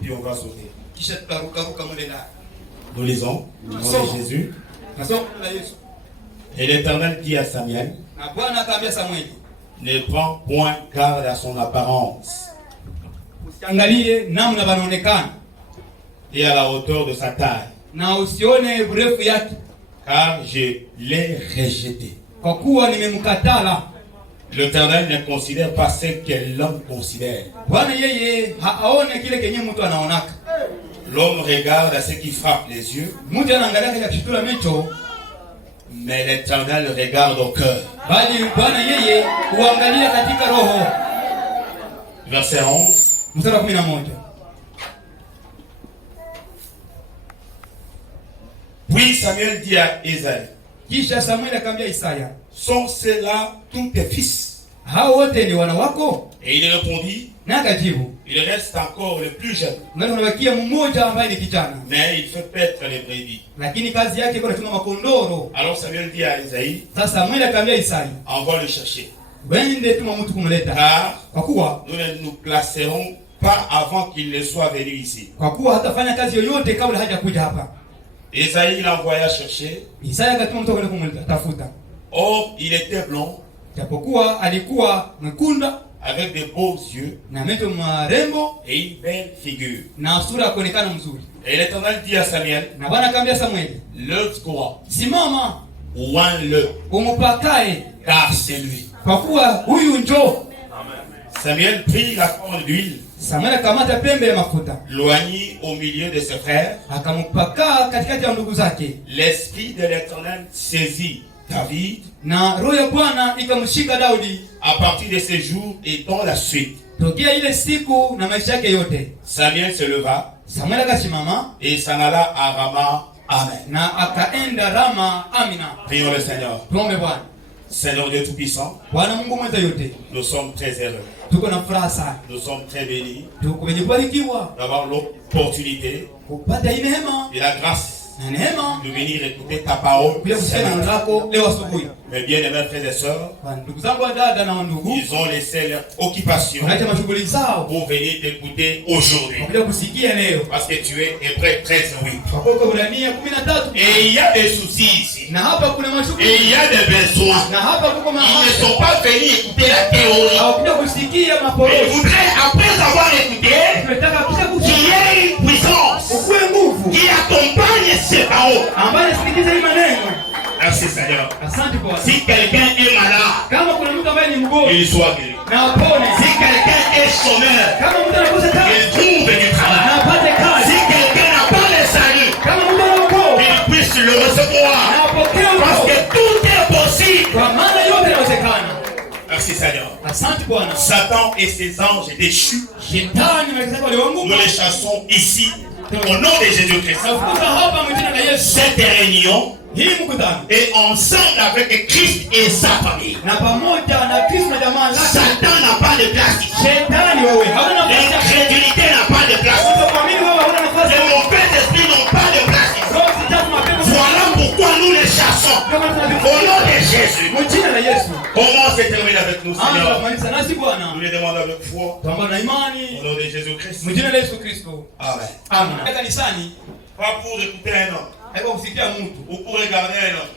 Puis on va sauter. Nous lisons au nom de Jésus. Et l'Éternel dit à Samuel: ne prends point garde à son apparence et à la hauteur de sa taille, car je l'ai rejeté. L'Éternel ne considère pas ce que l'homme considère. L'homme regarde à ce qui frappe les yeux, mais l'Éternel regarde au cœur. Verset 11. Puis Samuel dit à Isaïe: sont ceux-là tous tes fils? Et il répondit: il reste encore le plus jeune, mais il fait paître les brebis. Alors Samuel dit à Isaïe: envoie le chercher, car nous ne nous placerons pas avant qu'il ne soit venu ici. Isaïe l'envoya chercher. Or il était blond, avec de beaux yeux et une belle figure. Et l'Éternel dit à Samuel: lève-toi, oins-le, car c'est lui. Samuel prit la corne d'huile, loigné au milieu de ses frères. L'esprit de l'Éternel saisit David à partir de ce jour et dans la suite. Samuel se leva et s'en alla à Rama. Amen. Prions le Seigneur. Seigneur Dieu Tout-Puissant, nous sommes très heureux. Nous sommes très bénis d'avoir l'opportunité et la grâce de venir écouter ta parole. Mes bien-aimés frères et sœurs, ils ont laissé leur occupation pour venir t'écouter aujourd'hui. Parce que tu es Hébreux 13:8. Et il y a des soucis ici. Et il y a des besoins. Ils ne sont pas venus écouter la théorie. Mais ils voudraient, après avoir écouté, qu'il y ait une puissance qui accompagne ces paroles. Merci Seigneur. Si quelqu'un est malade, il soit guéri. Si quelqu'un est chômeur, il trouve du travail. Si quelqu'un n'a pas le salut, il puisse le recevoir. Parce que tout est possible. Merci Seigneur. Satan et ses anges déchus, nous les chassons ici au nom de Jésus-Christ. Cette réunion et ensemble avec Christ et sa famille. Satan n'a pas de place. L'incrédulité n'a pas de place. Les mauvais esprits n'ont pas de place. Voilà pourquoi nous les chassons au nom de Jésus. Comment c'est terminé avec nous, Seigneur? Nous les demandons avec foi au nom de Jésus-Christ. Amen. Pas pour écouter un homme ou pour regarder un homme,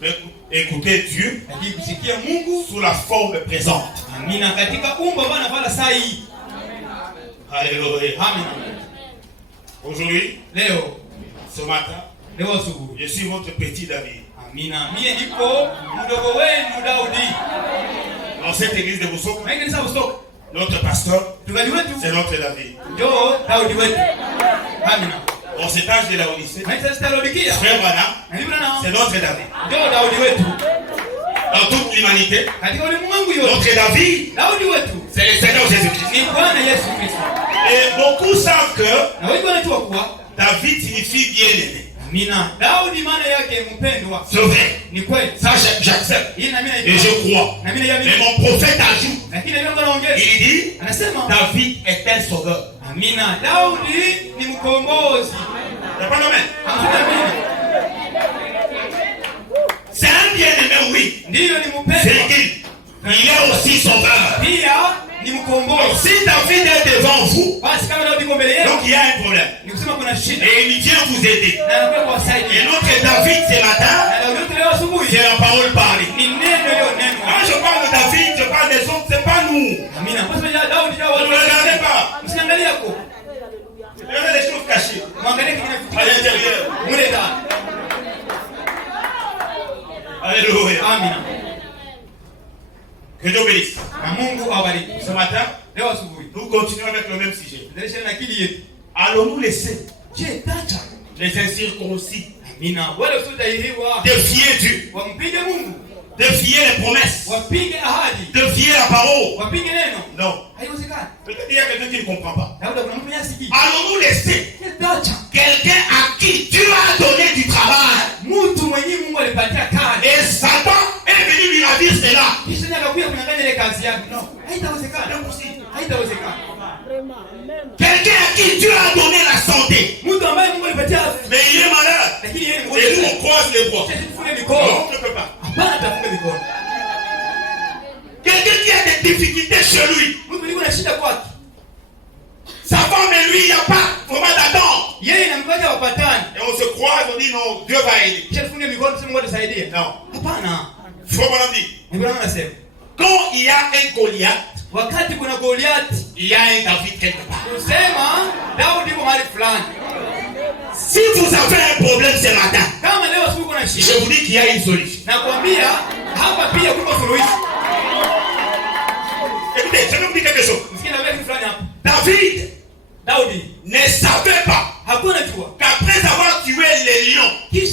mais écouter Dieu sous la forme présente. Alléluia. Aujourd'hui, ce matin, je suis votre petit David. Dans cette église de Boussok, notre pasteur, c'est notre David. Dans cet âge de la Odyssée, frère Branham, c'est notre David. Dans toute l'humanité, notre David, c'est le Seigneur Jésus-Christ. Et beaucoup savent que David signifie bien-aimé. C'est vrai. Ça j'accepte. Et je crois. Mais mon prophète ajoute. Il dit: David est un sauveur. C'est un bien-aimé, oui. C'est qu'il y a aussi sauveur. Donc si David est devant vous, donc il y a un problème. Et il vient vous aider. Et notre David ce matin, c'est la parole parlée. Quand je parle de David, je parle des autres, c'est pas nous. Ne regardez pas. Regardez les choses cachées à l'intérieur. Alléluia. Amen. Que Dieu bénisse. Ce matin, nous continuons avec le même sujet. Allons-nous laisser les incirconcis défier Dieu, défier les promesses, défier la parole? Non. Peut-être qu'il y a quelqu'un qui ne comprend pas. Allons-nous laisser quelqu'un à qui Dieu a donné du travail et Satan est venu lui ravir cela? Non. Quelqu'un à qui Dieu a donné la santé, mais il est malade, et nous on croise les bras. Non, on ne peut pas. Quelqu'un qui a des difficultés chez lui, sa femme et lui, il n'y a pas vraiment d'attente. Et on se croise, on dit non, Dieu va aider. Non. Faut pas dire. Quand il y a un Goliath, il y a un David quelque part. Si vous avez un problème ce matin, je vous dis qu'il y a une solution. Écoutez, je vais vous dire quelque chose. David ne savait pas qu'après avoir tué les lions et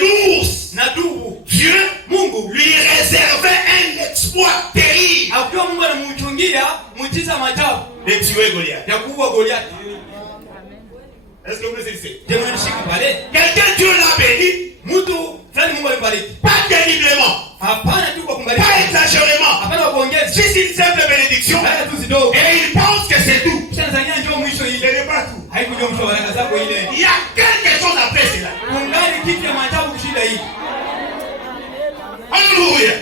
l'ours, Dieu lui réservait un exploit terrible de tuer Goliath. Est-ce que vous le savez? Quelqu'un Dieu l'a béni, pas terriblement, pas exagérément, juste une simple bénédiction, et il pense que c'est tout. Ce n'est pas tout. Il y a quelque chose après cela. Alléluia.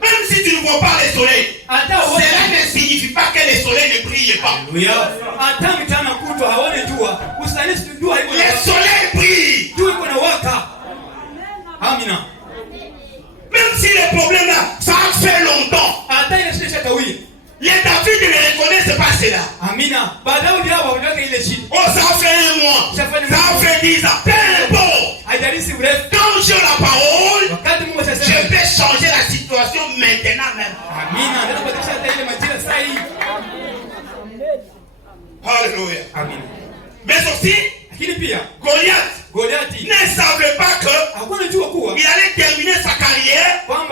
Même si tu ne vois pas le soleil, cela ne signifie pas que le soleil ne brille pas. Le soleil brille. Même si les problèmes là, ça a fait longtemps. Les David ne reconnaissent pas cela. Oh, ça a fait un mois, ça a fait 10 ans. Peu importe. Quand j'ai la parole, je peux changer la situation maintenant même. Alléluia. Mais aussi, Goliath ne savait pas qu'il allait terminer sa carrière par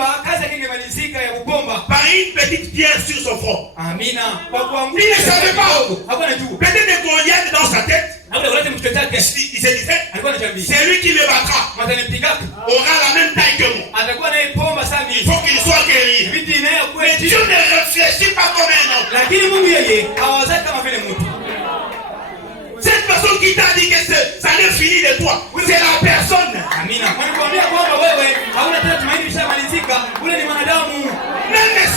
une petite pierre sur son front. Il ne savait pas. Peut-être que Goliath dans sa tête, il se disait, c'est lui qui me battra, aura la même taille que moi. Il faut qu'il soit guéri. Mais Dieu ne réfléchit pas comme un homme. Cette personne qui t'a dit que ça n'est fini de toi, c'est la personne. Même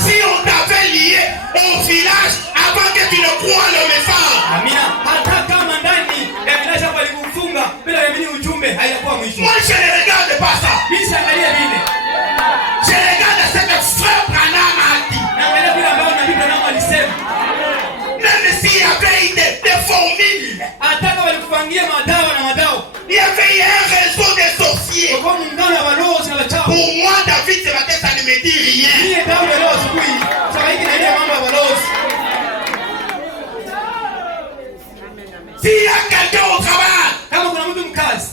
si on t'avait lié au village avant que tu ne crois le message. Moi je ne regarde pas ça. Je regarde ce que frère Branham a dit. Même s'il y avait des formules, il y avait un réseau de sorciers. Pour moi, David, ce matin, ça ne me dit rien. S'il y a quelqu'un au travail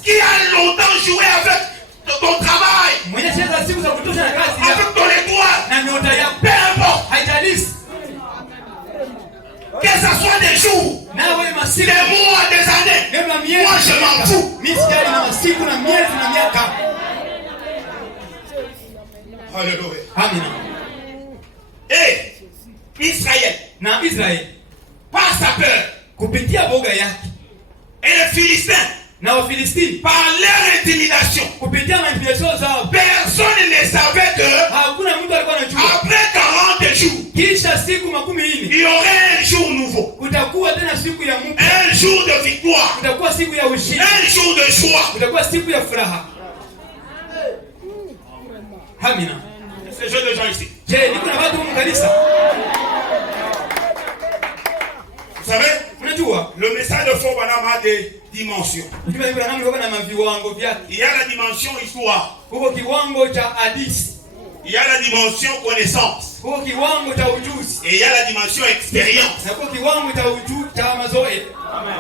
qui a longtemps joué avec ton travail, avec ton étoile, peu importe, que ce soit des jours, des mois, des années, moi je m'en fous. Alléluia. Amen. Et Israël, par sa peur, et les Philistins, Na Wafilisti par leur intimidation, kupitia manipulation zao, personne ne savait que hakuna mtu alikuwa anajua après 40 jours, kisha siku 40 il y aurait un jour nouveau, kutakuwa tena siku ya mpya, un jour de victoire, kutakuwa siku ya ushindi, un jour de joie, kutakuwa siku ya furaha. Amina. C'est jeu de gens ici. Je, niko na watu wa kanisa. Vous savez, unajua le message de faux Branham a des dimensions. Mtume Branham alikuwa na viwango vyake. Il y a la dimension histoire. Huko kiwango cha hadithi. Il y a la dimension connaissance. Huko kiwango cha ujuzi. Et il y a la dimension expérience. Na huko kiwango cha ujuzi cha mazoea. Amen.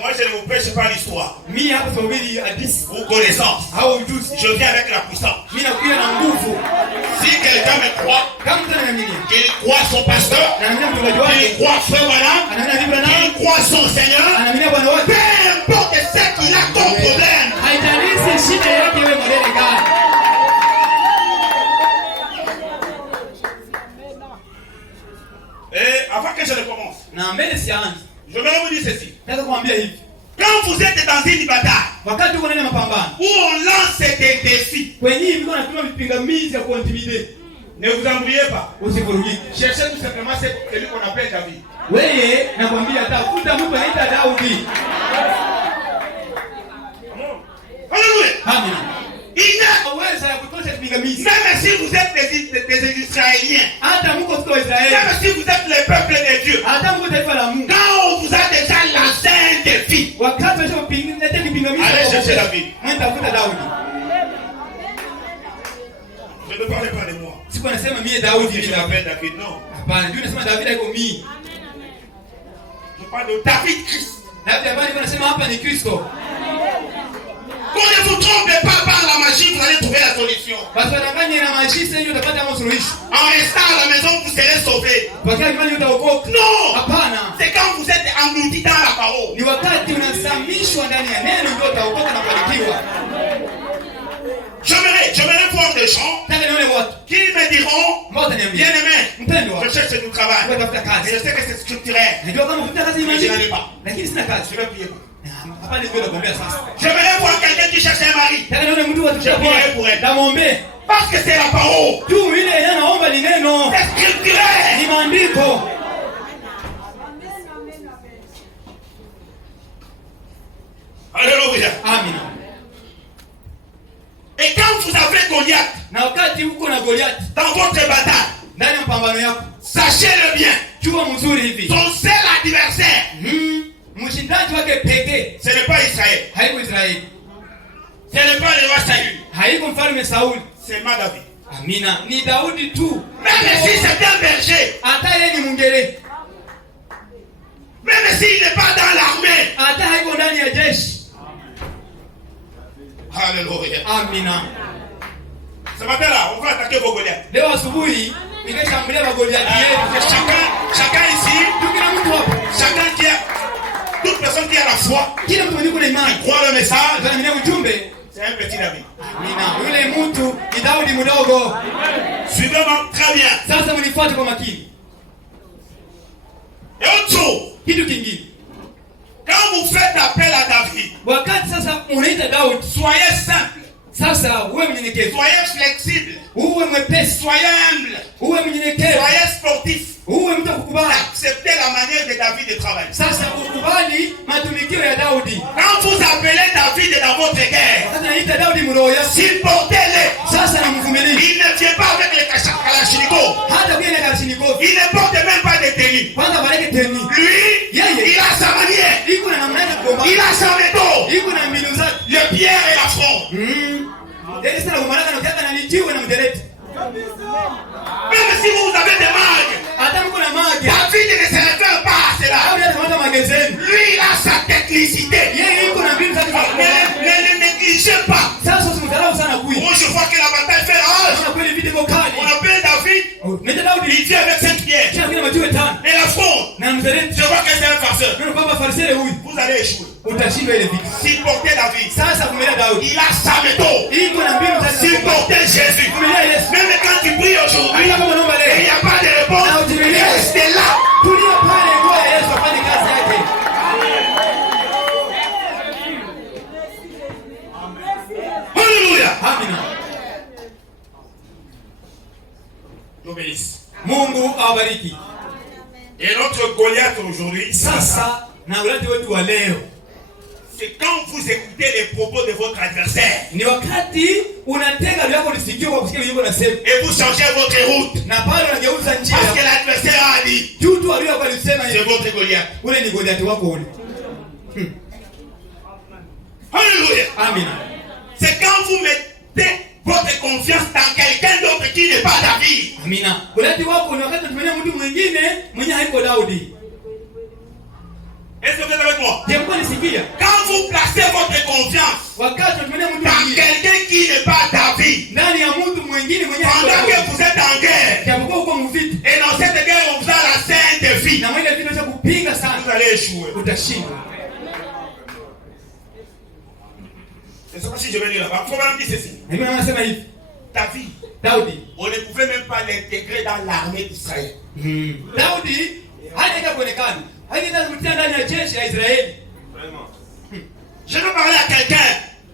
Moi je ne vous prêche pas l'histoire. Mimi hapa sohubiri hadithi ou connaissance. Au ujuzi. Je viens avec la puissance. Mimi nakuja na nguvu. Si quelqu'un me croit, qu'il croit son pasteur, qu'il croit frère Branham, qu'il croit son Seigneur, peu importe ce qu'il a comme problème. Et avant que je ne commence, je vais vous dire ceci. Quand vous êtes dans une bataille où on lance des défis, ne vous ennuyez pas. Cherchez tout simplement celui qu'on appelle David. Alléluia. Même si vous êtes des Israéliens, même si vous êtes le peuple de Dieu, quand on vous a déjà lancé un défi, allez chercher David. Je ne parle pas de moi. Je m'appelle David, non. Je parle de David Christ. Qu'on ne vous trompez pas par la magie, vous allez trouver la solution. En restant à la maison, vous serez sauvés. Non! C'est quand vous êtes engloutis dans la parole. J'aimerais voir des gens qui me diront, bien-aimé, je cherche du travail. Je sais que c'est structurel. Mais je n'en ai pas. Je vais prier. J'aimerais voir quelqu'un qui cherche un mari. Je prierai pour elle. Parce que c'est la parole. C'est structurel. Alléluia. Amen. Et quand vous avez Goliath dans votre bataille, sachez-le bien, son seul adversaire, ce n'est pas Israël. Ce n'est pas le roi Saül. C'est ma David. Amina. Ni Daudi tu. Même si c'est un berger. Même s'il n'est pas dans l'armée. Alléluia. Amina. Ce matin-là, on va attaquer vos Goliaths. Chacun ici, toute personne qui a la foi, qui croit le message, c'est un petit David. Suivez-moi très bien. Et autre chose, quand vous faites appel à David, soyez simple. Soyez flexible. Soyez humble. Soyez sportif. Acceptez la manière de David de travailler. Quand vous appelez David dans votre guerre, supportez-le. Il ne vient pas avec les kalachnikov. Il ne porte même pas de tenue. Lui, il a sa manière. Il a sa méthode. Le pierre et la fronde. Même si vous avez des magues, David ne se réfère pas à cela. Lui, il a sa technicité. Ne négligez pas. Moi, je vois que la bataille fait rage. On appelle David. Il vient avec cette pierre. Et la fronde. Je vois que c'est un farceur. Vous allez échouer. Supportez David. Il a sa méthode. Supportez Jésus. Même quand tu pries aujourd'hui, il n'y a pas de réponse. Restez là. Goliath aujourd'hui, Sasa na Goliathi wetu wa leo, c'est quand vous écoutez les propos de votre adversaire. ni wakati unatega vyako lisikio kwa kusikia yeye anasema, Et vous changez votre route. na pale unageuza njia. Parce que l'adversaire a dit, Tutu aliyekuwa alisema c'est votre Goliath. ule ni Goliathi wako ule. Alléluia. Amina. C'est quand vous mettez votre confiance dans quelqu'un d'autre qui n'est pas David. Amina. Goliathi wako ni wakati unatumia mtu mwingine mwenye haiko Daudi. Est-ce que vous êtes avec moi? Je mko nisikia? Quand vous placez votre confiance Wakati unatumia mtu dans mwingine quelqu'un qui n'est pas David, ndani ya mtu mwingine mwenye haiko pendant Daudi. que vous êtes en guerre, Japokuwa uko mvita et dans cette guerre on vous a la sainte vie, na mwingine kitu cha kupinga vous sana, allez échouer. utashindwa. C'est ça si je vais dire là-bas. Il faut même dire ceci. Na mimi nasema hivi, David, Daudi, on ne pouvait même pas l'intégrer dans l'armée d'Israël. Daudi hajaika kuonekana, hajaika kutia ndani ya jeshi la Israeli. Vraiment. Je veux parler à quelqu'un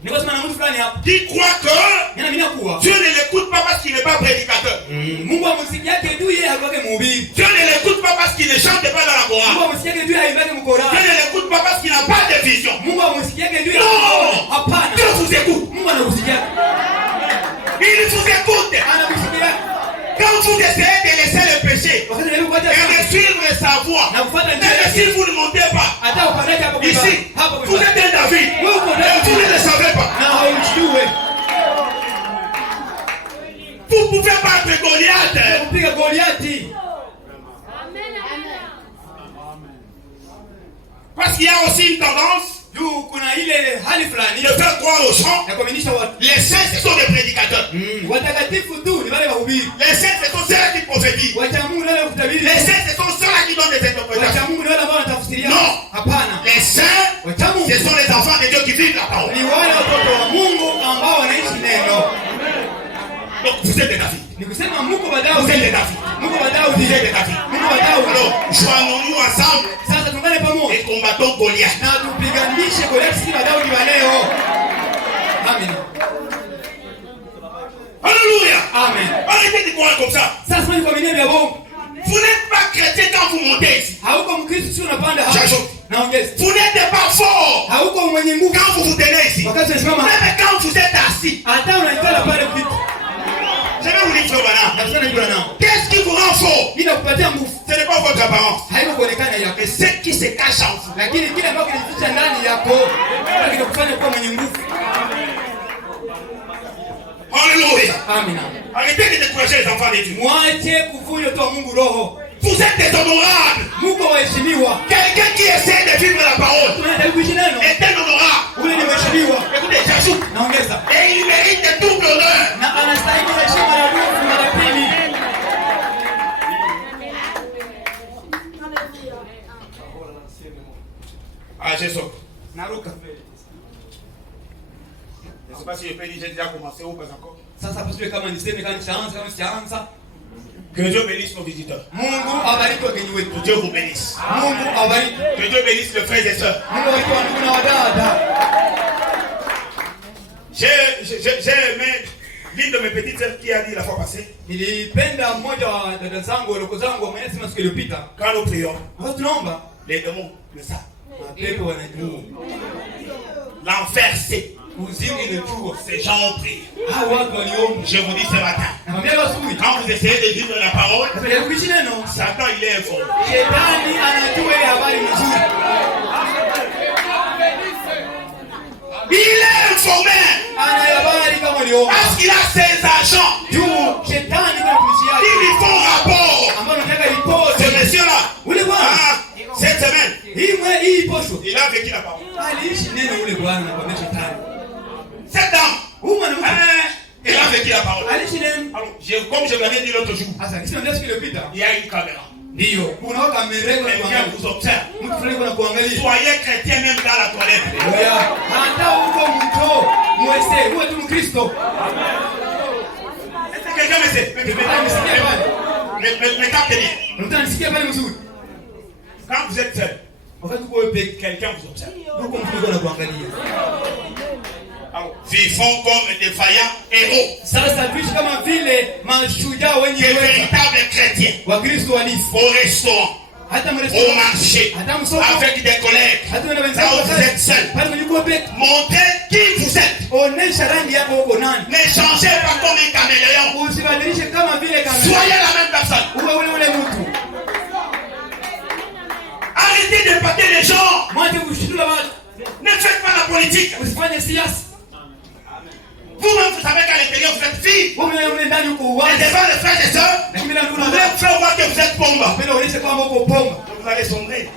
Niko sema na mtu fulani hapa, qui croit que yana mimi nakuwa Dieu ne l'écoute pas parce qu'il n'est pas prédicateur. Mungu amsikia yake tu yeye hakwake mhubiri. Dieu ne l'écoute pas parce qu'il ne chante pas dans la Mungu chorale. amsikia yake tu haibaki Dieu mkorani. ne l'écoute pas parce qu'il n'a pas de vision. Mungu amsikia yake tu Non! hapana. Dieu vous écoute. Mungu anakusikia. Il vous écoute. Anakusikia. Quand vous essayez de laisser le péché Wakati ndio kupata et de suivre sa voie, na kufuata njia même si yake. vous ne montez pas, Hata upande hapo kwa ici, hapo vous kwa. êtes un David. Wewe uko Et vous ne le savez pas. na haujui. Vous pouvez battre Goliath. Kupiga Goliathi. Parce qu'il y a aussi une tendance Juu kuna ile hali fulani de faire croire aux gens. ya kuaminisha watu. Les saints, ce sont des prédicateurs. Watakatifu tu ni wale wahubiri. Les saints, ce sont ceux qui prophétisent. Wacha Mungu ni wale kutabiri. Les saints, ce sont ceux-là qui donnent des interprétations. Wacha Mungu ni wale ambao wanatafsiria. Non. Hapana. Les saints, Wacha Mungu ce sont les enfants de Dieu qui vivent la parole. ni wale watoto wa Mungu ambao wanaishi neno. Donc, vous êtes des David. Ni kusema Mungu badao Vous êtes des David. Mungu badao Vous êtes des David. Mungu badao. Alors, joignons-nous ensemble Sasa tungane pamoja et combattons Goliath. na tupiganishe Goliathi si badao ni wa leo. Amen. Alléluia. Amen. Arrêtez de croire comme ça. Sasa mimi kwa mwenyewe ya Mungu. Vous n'êtes pas chrétien quand vous montez ici. Hauko Mkristo sio unapanda hapa. J'ajoute. Naongeza. Vous n'êtes pas fort Hauko mwenye nguvu. quand vous vous tenez ici. Wakati unasimama hapa. Même quand vous êtes assis. Hata unaikala pale vita. Je vais vous dire, frère Bana. Na sana jua nao. Qu'est-ce qui vous rend fort? Inakupatia nguvu. Ce n'est pas votre apparence. Haiko kuonekana yako. Mais ce qui se cache en vous. Lakini kile ambacho kinaficha ndani yako ndio kinakufanya kuwa mwenye nguvu. Alléluia. Amina. Arrêtez de décourager les enfants de Dieu. Mwache kuvunja toa Mungu roho. Vous êtes déshonorable. Mungu waheshimiwa. Quelqu'un qui essaie de vivre la parole Tunataka kuishi neno. est un honorable. Ule ni mheshimiwa. Écoutez, j'ajoute. Naongeza. Et il mérite de double honneur. Na anastahili heshima na nguvu mara pili. Ah, je saute. Naruka. Je ne sais pas si je peux dire, j'ai déjà commencé ou pas encore. Sasa pasue kama niseme kama nishaanza. Que Dieu bénisse nos visiteurs. Mungu awabariki wageni wetu. Que Dieu vous bénisse. Mungu awabariki. Que Dieu bénisse les frères et sœurs. Mungu awabariki wandugu na wadada. J'ai aimé l'une de mes petites sœurs qui a dit la fois passée, Nilipenda mmoja wa dada zangu waloko zangu wamenya sema siku iliyopita. quand nous prions, Wakati tunaomba, les démons le savent. mapepo wanajua. L'enfer sait. Kuzimu inajua. Ces gens ont prié. Hao watu waliomba. Je vous dis ce matin, Namwambia leo asubuhi. quand vous essayez de vivre la parole, Napenda kuishi neno. Satan il est informé. Shetani anajua ile habari nzuri. Il est informé Ana habari kama uliomba. parce qu'il a ses agents Juu shetani kuna tumishi qui yake. lui font rapport. Ambao nataka ripoti. Ce monsieur-là, Ule bwana. cette semaine, Hii posho. il a vécu la parole. Aliishi neno ule bwana na kwa shetani. Cette dame, Huyu mwanamke il a vécu la parole. aliishi neno. Alors, comme je l'avais dit l'autre jour, Sasa kisi ndio siku iliyopita. il y a une caméra. Ndio. Kuna kamera kwa Quelqu'un kuangalia. vous observe. Mtu fulani kuna kuangalia. Soyez chrétien même dans la toilette. Haleluya. Hata huko mto muweze huwe tu Mkristo. Est-ce que quelqu'un me sait? Nisikie pale. Me capte bien. Mtu anisikia pale mzuri. Quand vous êtes seul, Wakati uko wewe peke quelqu'un vous observe. huko mtu kuna kuangalia. Alors, vivons comme des vaillants héros, Sasa tuishi kama vile mashujaa wenye des uwezo. véritables chrétiens Wakristo halisi. au restaurant. au marché, avec des collègues, là où vous êtes seul. Montrez qui vous êtes. Ne changez pas comme un caméléon. Soyez la même personne. Arrêtez d'épater les gens. Ne faites pas la politique. Vous-même, vous savez qu'à l'intérieur, vous êtes fille. Et devant les frères et sœurs, vous voulez faire voir que vous êtes pomba. Vous allez sombrer.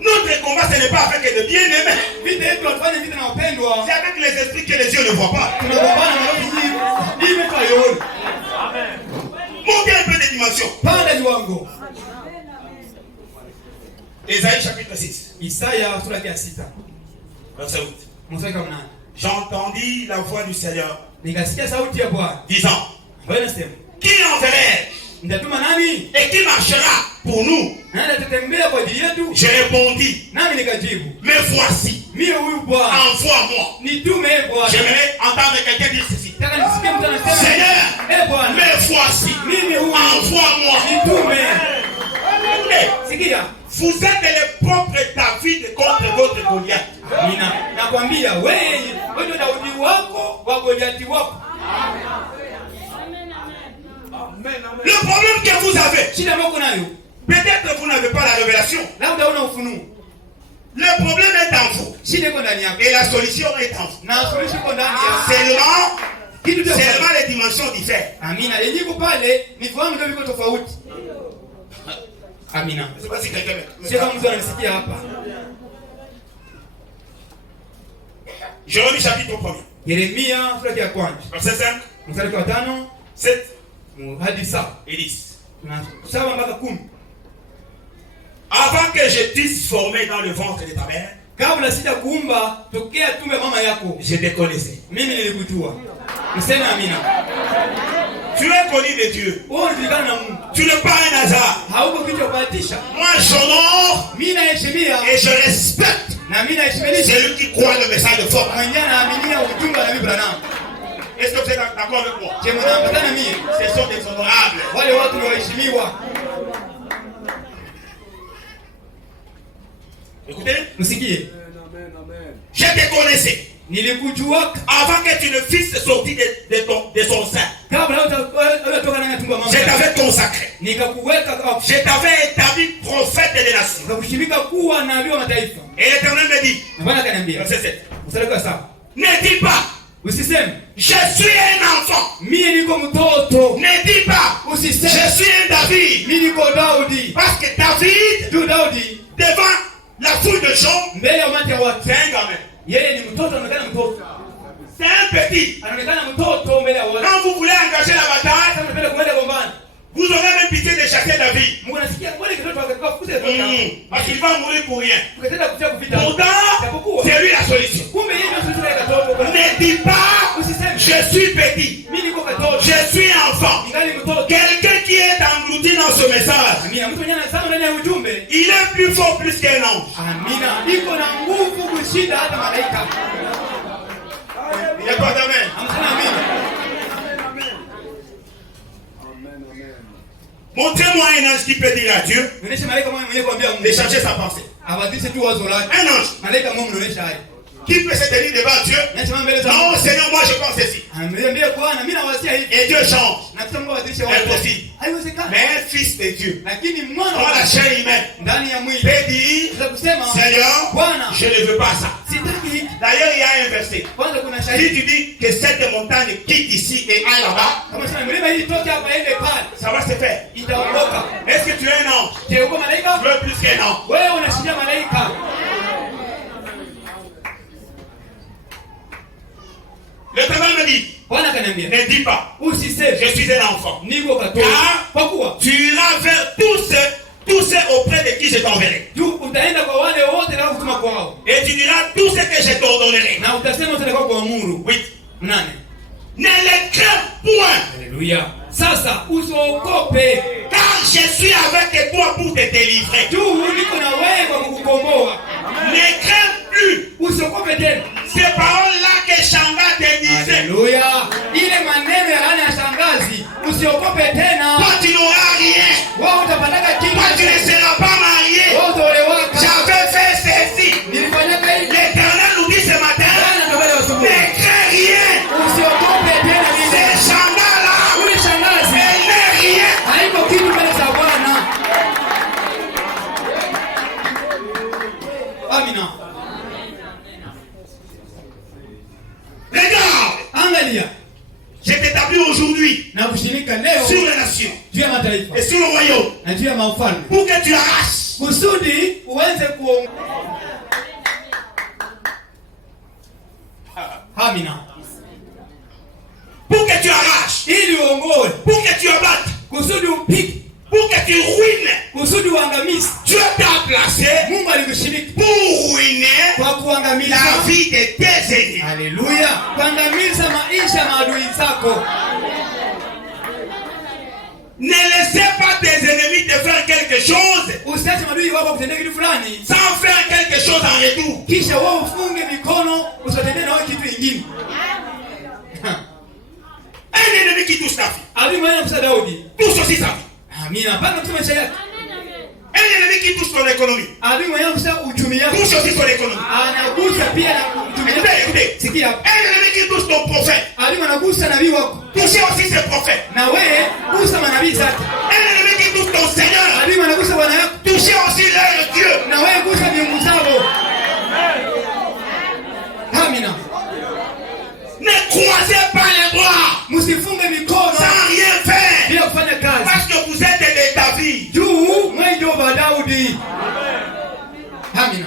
Notre combat, ce n'est pas avec de bien-aimés. C'est avec les esprits que les yeux ne voient pas. Montez un peu de dimension. Ésaïe chapitre 6. Verset 8. J'entendis la voix du Seigneur disant, qui enverrai-je et qui marchera pour nous? Je répondis, mais voici, envoie-moi. J'aimerais entendre quelqu'un dire ceci. Seigneur, mais voici, envoie-moi. Vous êtes les propres David contre votre Goliath. Le problème que vous avez, peut-être vous n'avez pas la révélation. Le problème est en vous. Et la solution est en vous. Seulement les dimensions diffèrent. Amina. Je ne sais pas si quelqu'un Jérémie chapitre 1. Verset 5, 7 et 10. Avant que je t'eusse formé dans le ventre de ta mère, je te connaissais. Tu es connu de Dieu. Tu n'es pas un hasard. Moi j'honore et je respecte celui qui croit le message de force. Est-ce que vous êtes d'accord avec moi? Ce sont des honorables. Écoutez. Je te connaissais. Avant que tu ne fisses sortir de son sein, je t'avais consacré. Je t'avais établi prophète des nations. Et l'Éternel me dit, verset 7, ne dis pas, je suis un enfant. Ne dis pas, je suis un David. Parce que David, devant la foule de gens, c'est un gamin. C'est un petit. Quand vous voulez engager la bataille, vous aurez même pitié de chasser David. Parce qu'il va mourir pour rien. Pourtant, c'est lui la solution. Ne dis pas, je suis petit. Je suis enfant. Quelqu'un qui est englouti dans ce message, il est plus fort plus qu'un ange. Il n'y a pas d'amen. Montrez-moi un ange qui peut dire à Dieu de changer sa pensée. Un ange qui peut se tenir devant Dieu. Non, Seigneur, moi je pense ceci. Et Dieu change. Impossible. Mais un fils de Dieu, dans la chair humaine, peut dire, Seigneur, je ne veux pas ça. D'ailleurs, il y a un verset. Si tu dis que cette montagne quitte ici et aille là-bas, ça va se faire. Est-ce que tu es un ange? Tu veux plus qu'un ange? L'Éternel me dit, ne dis pas, je suis un enfant. Car tu iras vers tous ceux auprès de qui je t'enverrai. Et tu diras tout ce que je t'ordonnerai. Oui. Ne les crains point. Alléluia. Car je suis avec toi pour te délivrer. Ne crains plus. Ces paroles-là que Shanga te disait. Alléluia. Toi tu n'auras rien. kama ufalme. Pour que tu arraches. Kusudi uweze kuongoza. Amina. Pour que tu arraches. Ili uongoze. Pour que tu abattes. Kusudi upige. Pour que tu ruines. Kusudi uangamize. Dieu t'a placé. Mungu alikushiriki Pour ruiner kwa kuangamiza la vie de tes ennemis. Haleluya. Kuangamiza maisha maadui zako. Ne laissez pas tes ennemis te faire quelque chose. Usiache maadui wako kutendea kitu fulani sans faire quelque chose en retour. Kisha wewe ufunge mikono usitendee na wewe kitu kingine. Un ennemi qui touche ta vie. Adui mwenye kusa Daudi. Touche aussi sa vie. Amina. Panga mtu maisha yake. Un ennemi qui touche ton économie. Adui mwenye kusa uchumi wako. Touche aussi ton économie. Anagusa pia na uchumi wako. Écoutez. Sikia. Un ennemi qui touche ton prophète. Adui anagusa nabii wako. Touche aussi ses prophètes. Na wewe gusa manabii zake. Un ennemi qui touche ton Seigneur. Adui anagusa bwana yako. Touche aussi leur Dieu. Na wewe gusa miungu zao. Amina. Ne croisez pas les bras. Msifunge mikono sans rien faire. Bila kufanya kazi. Parce que vous êtes des David. Juu mwenjo wa Daudi. Amina.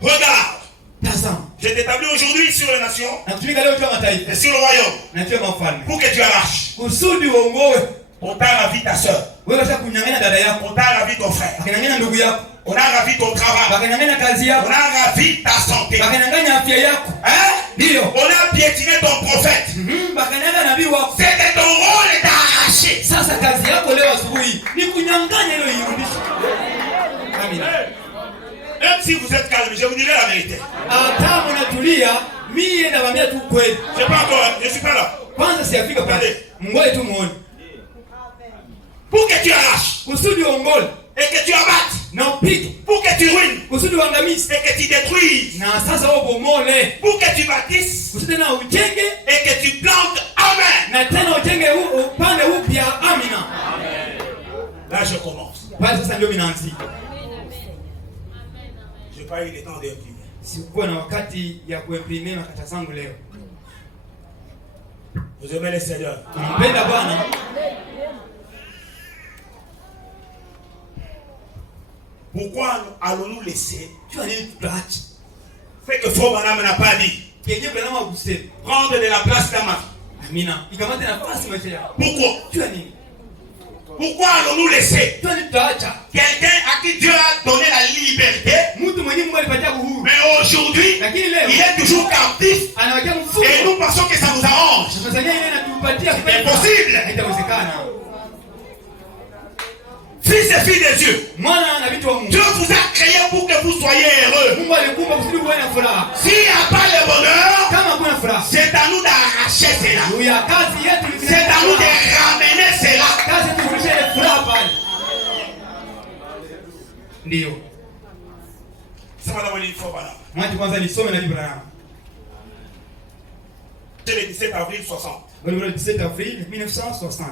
Regarde. Tazama. Je t'établis aujourd'hui sur les nations Nakutumika leo kwa mataifa. et sur le royaume. Na kwa mfalme. Pour que tu arraches. Kusudi uongoe. On t'a ravi ta soeur. Wewe unataka kunyang'anya dada yako. On t'a ravi ton frère. Akanyang'anya ndugu yako. On a ravi ton travail. Akanyang'anya kazi yako. On a ravi ta santé. Akanyang'anya afya yako. Ndio. On a piétiné ton prophète. Akanyang'anya nabii wako. C'était ton rôle d'arracher. Sasa kazi yako leo asubuhi ni kunyang'anya ile irudishe. Amina. Même si vous êtes calme, je vous dirai la vérité. Hata mnatulia, mimi nawaambia tu kweli. Je pas encore, je suis pas là. Kwanza siafika pale. Ngoja tu muone. Pour que tu arraches. Kusudi uongole. Et que tu abattes. Na upige. Pour que tu ruines. Kusudi uangamize. Et que tu détruises. Na sasa wewe bomole. Pour que tu bâtisses. Kusudi na ujenge. Et que tu plantes. Amen. Na tena ujenge upande upya. Amina. Là je commence. Basi sasa ndio minaanza. J'ai pas eu le temps d'imprimer. Sikuwa na wakati ya kuimprime makata zangu leo. Vous aimez le Seigneur. Mpenda Bwana. Pourquoi allons-nous laisser Fait que Frère Branham n'a pas dit prendre de la place dans ma vie? Amina. Pourquoi? Pourquoi allons-nous laisser quelqu'un à qui Dieu a donné la liberté, mais aujourd'hui il est toujours captif et nous pensons que ça nous arrange? C'est impossible. Fils et filles de Dieu, Dieu vous a créé pour que vous soyez heureux. S'il n'y a pas le bonheur, c'est à nous d'arracher cela. C'est à nous de ramener cela. Ndio. Sema na mwalimu Fobana. Mwache kwanza nisome na Biblia yangu. C'est le 17 avril 60. Le 17 avril 1960.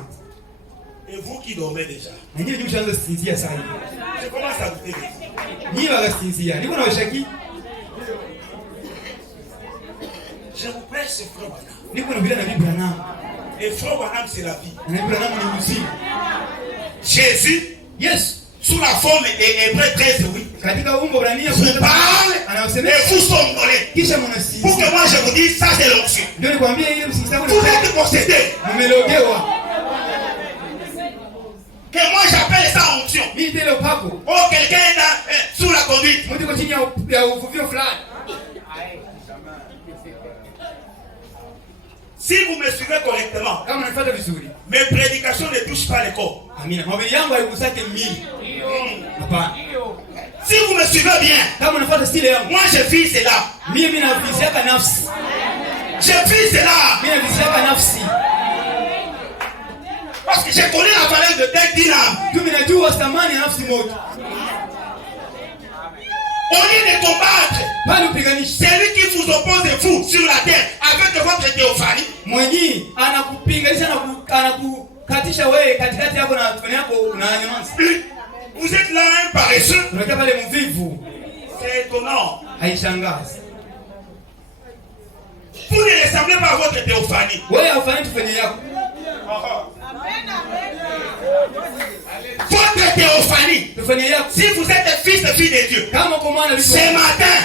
Et vous qui dormez déjà. Na nyinyi mshaanza kusinzia sasa hivi. Je commence à douter. Nyinyi wakasinzia. Niko na washaki. Je vous prêche ce frère Branham. Niko na Biblia yangu. Et frère Branham c'est la vie. Na Biblia yangu ni uzima. Jésus, yes, sous la forme de Hébreu 13, oui. Katika umbo la nia vous parle anasemea et vous somnolez. Kisha mnasikia. Pour que moi je vous dise ça c'est l'onction. Ndio nikwambie hiyo msikizaji. Vous êtes possédé. Mmelogewa. Que moi j'appelle ça onction. Mimi tele upako. Oh quelqu'un est sous la conduite. Mtu kwa chini ya uvuvio fulani. Si vous me suivez correctement, Kama unafuata vizuri, mes prédications ne touchent pas le corps. Amina. Mahubiri yangu haigusake mimi. Hapana. Si vous me suivez bien, Kama unafuata style yangu, moi je vis cela. mimi nafisiaka nafsi. Je vis cela. Mimi nafisiaka nafsi. Parce que je connais la valeur de tel dyname. Mimi najua thamani ya nafsi moja. Au lieu de combattre, Bali upiganishe. c'est lui qui vous oppose vous sur la terre avec votre théophanie. Mwenyi anakupinganisha na anakukatisha wewe katikati yako na tufani yako unanyamaza. Vous êtes là un paresseux. Unakaa pale mvivu. C'est étonnant. Haishangazi. Vous ne ressemblez pas à votre théophanie. Wewe haufanyi tufani yako. Votre théophanie, si vous êtes fils et fille de Dieu, ce matin,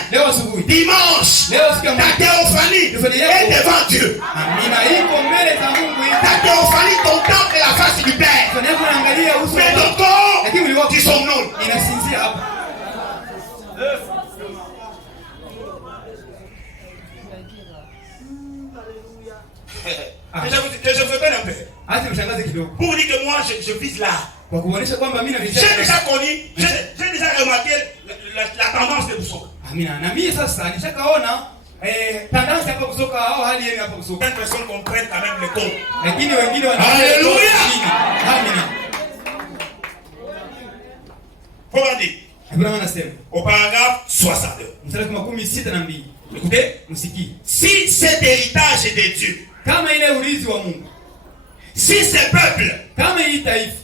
dimanche, ta théophanie est devant Dieu. Ta théophanie, ton temple est la face du Père. Mais ton corps, tu somnoles. Que je vous donne un peu. Pour dire que moi, je vise là. J'ai déjà connu, j'ai déjà remarqué la tendance de Boussok. Certaines personnes comprennent quand même le code. Alléluia. Comment dire? Au paragraphe 62. Écoutez, si cet héritage est de Dieu, si ce peuple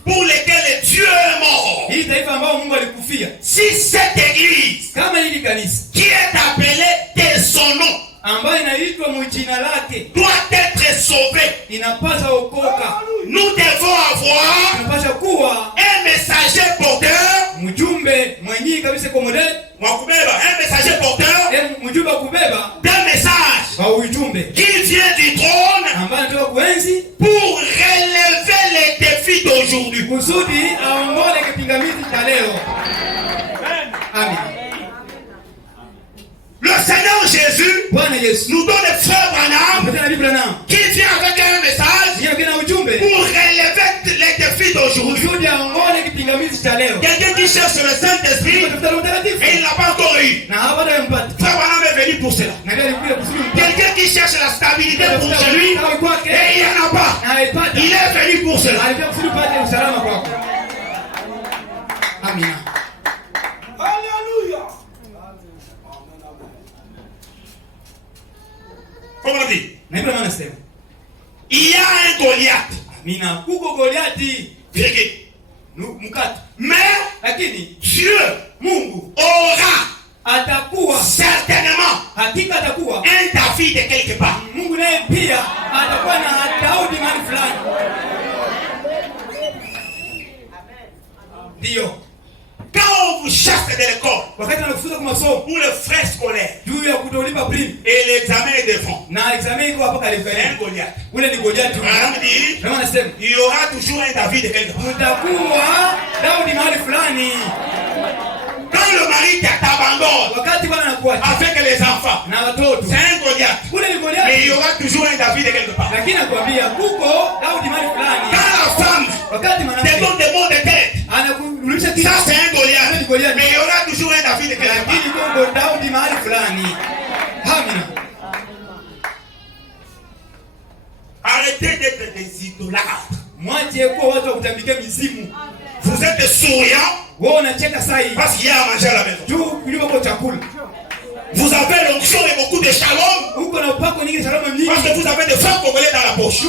pour lesquels Dieu est mort, si cette église qui est appelée de son nom doit être sauvée, nous devons avoir un messager porteur, un messager porteur d'un message qui vient du trône pour relever les défis d'aujourd'hui. Le Seigneur Jésus nous donne frère Branham qui vient avec un message pour relever les défis d'aujourd'hui. Quelqu'un qui cherche le Saint-Esprit et il n'a pas encore eu. Frère Branham est venu pour cela. Quelqu'un qui cherche la stabilité pour celui et il n'en a pas. Il est venu pour cela. Amen. Alléluia. Comment dire? Il y a un Goliath. Mais Dieu aura certainement un David de quelque part. Quand on vous chasse de l'école ou le frais scolaire et l'examen est devant, un Goliath. Il y aura toujours un David de quelque part. Quand le mari t'abandonne avec les enfants, c'est un Goliath. Mais il y aura toujours un David de quelque part. Quand la femme te donne des mots de tête, ça c'est un Goliath. Mais il y aura toujours un David de quelque part. Arrêtez d'être des idolâtres. Vous êtes souriants parce qu'il y a à manger à la maison. Vous avez l'onction et beaucoup de shalom parce que vous avez des frères congolais dans la poche.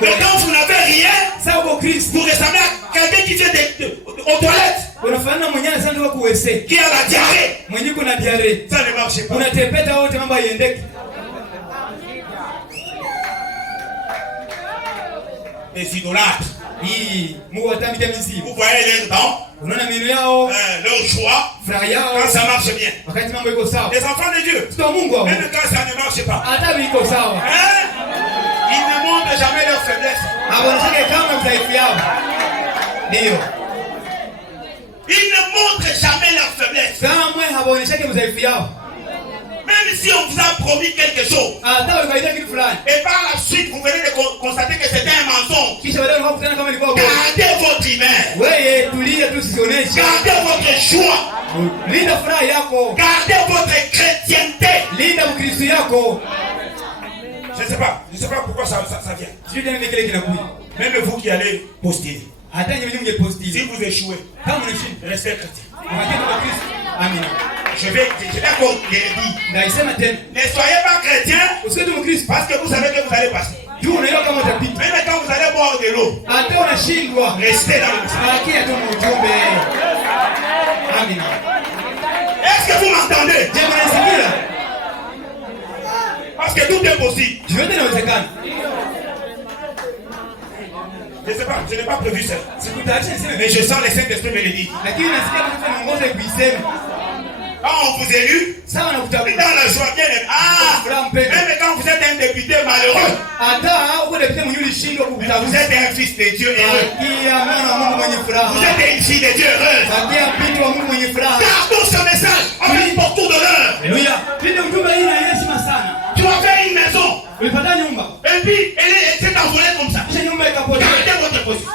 Mais quand vous n'avez rien, vous ressemblez à quelqu'un qui vient aux toilettes, qui a la diarrhée. Ça ne marche pas. Les idolâtres. Vous voyez les dents, leur choix, quand ça marche bien. Les enfants de Dieu, même quand ça ne marche pas, ils ne montrent jamais leur faiblesse. Ils ne montrent jamais leur faiblesse. Même si on vous a promis quelque chose, et par la suite vous venez de constater que c'était un mensonge, gardez votre humeur, gardez votre joie, gardez votre chrétienté. Je ne sais pas pourquoi ça vient. Même vous qui allez poster, si vous échouez, restez chrétien. Je vais encore dire, ne soyez pas chrétien parce que vous savez que vous allez passer. Même quand vous allez boire de l'eau, restez dans le monde. Est-ce que vous m'entendez? Parce que tout est possible. Je n'ai pas prévu ça. Mais je sens le Saint-Esprit me le dire. Quand on vous élu, dans la joie, bien aimé. Même quand vous êtes un député malheureux, vous êtes un fils de Dieu heureux. Vous êtes une fille de Dieu heureuse. Gardons ce message avec pour tout de l'heure. Tu as fait une maison. Et puis, elle s'est envolée comme ça. Gardez votre position.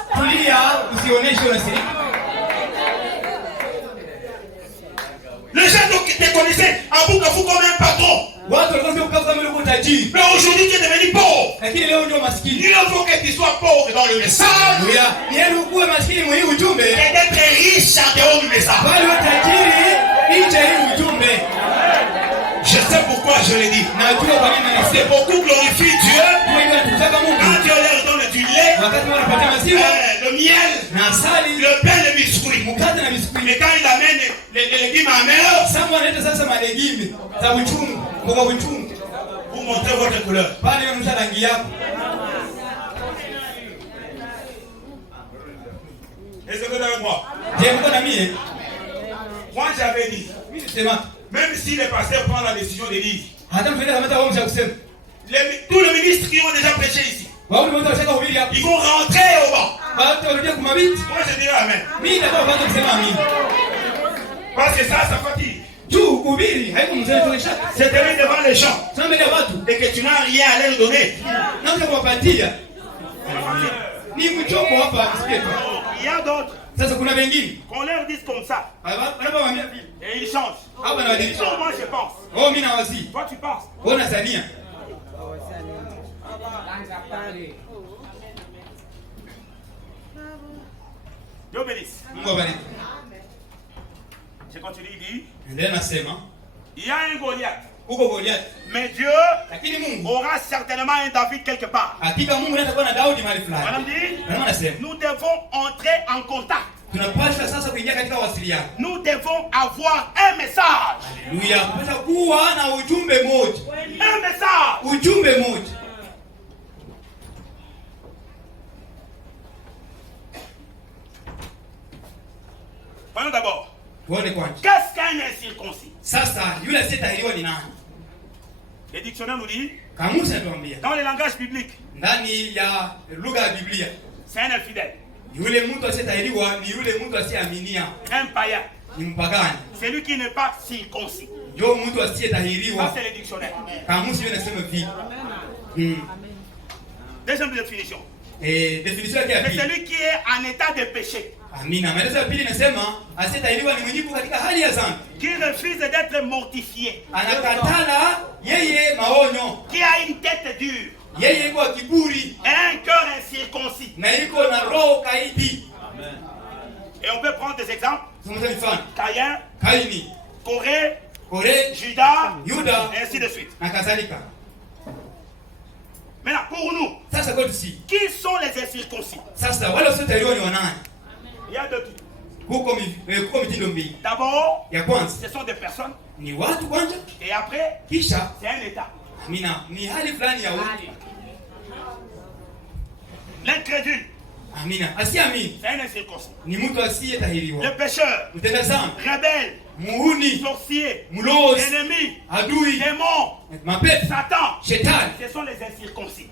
Les gens te connaissaient à Bukavu comme un patron. Mais aujourd'hui tu es devenu pauvre. Il faut que tu sois pauvre dans le message et d'être riche en dehors du message. Je sais pourquoi je l'ai dit. C'est beaucoup glorifier Dieu. Quand Dieu leur donne du lait, le miel, le pain, le biscuit. Mais quand il amène les légumes amers, vous montrez votre couleur. Est-ce que vous êtes avec moi? Moi j'avais dit, même si les pasteurs prennent la décision de dire, tous les ministres qui ont déjà prêché ici, ils vont rentrer au banc. Moi je dirais amen. Parce que ça fatigue. C'est devenu devant les gens et que tu n'as rien à leur donner. Il y a d'autres. Qu'on leur dise comme ça. Et ils changent. Moi je pense. Toi tu penses. Dieu bénisse. Je continue, il dit. Il y a un Goliath. Mais Dieu aura certainement un David quelque part. Madame dit, nous devons entrer en contact. Nous devons avoir un message. Un message. Voyons d'abord. Qu'est-ce qu'un incirconcis? Le dictionnaire nous dit, dans le langage biblique, c'est un infidèle. Un païen. C'est lui qui n'est pas circoncis. Ça c'est le dictionnaire. Deuxième définition. C'est celui qui est en état de péché. Qui refuse d'être mortifié. Qui a une tête dure. Et un cœur incirconcis. Et on peut prendre des exemples. Caïn, Corée, Judas, et ainsi de suite. Maintenant, pour nous, qui sont les incirconcis? Il y a deux types. D'abord, ce sont des personnes. Et après, c'est un état. L'incrédule. C'est un incirconcis. Le pécheur, rebelle, sorcier, ennemi, démon, Satan, ce sont les incirconcis.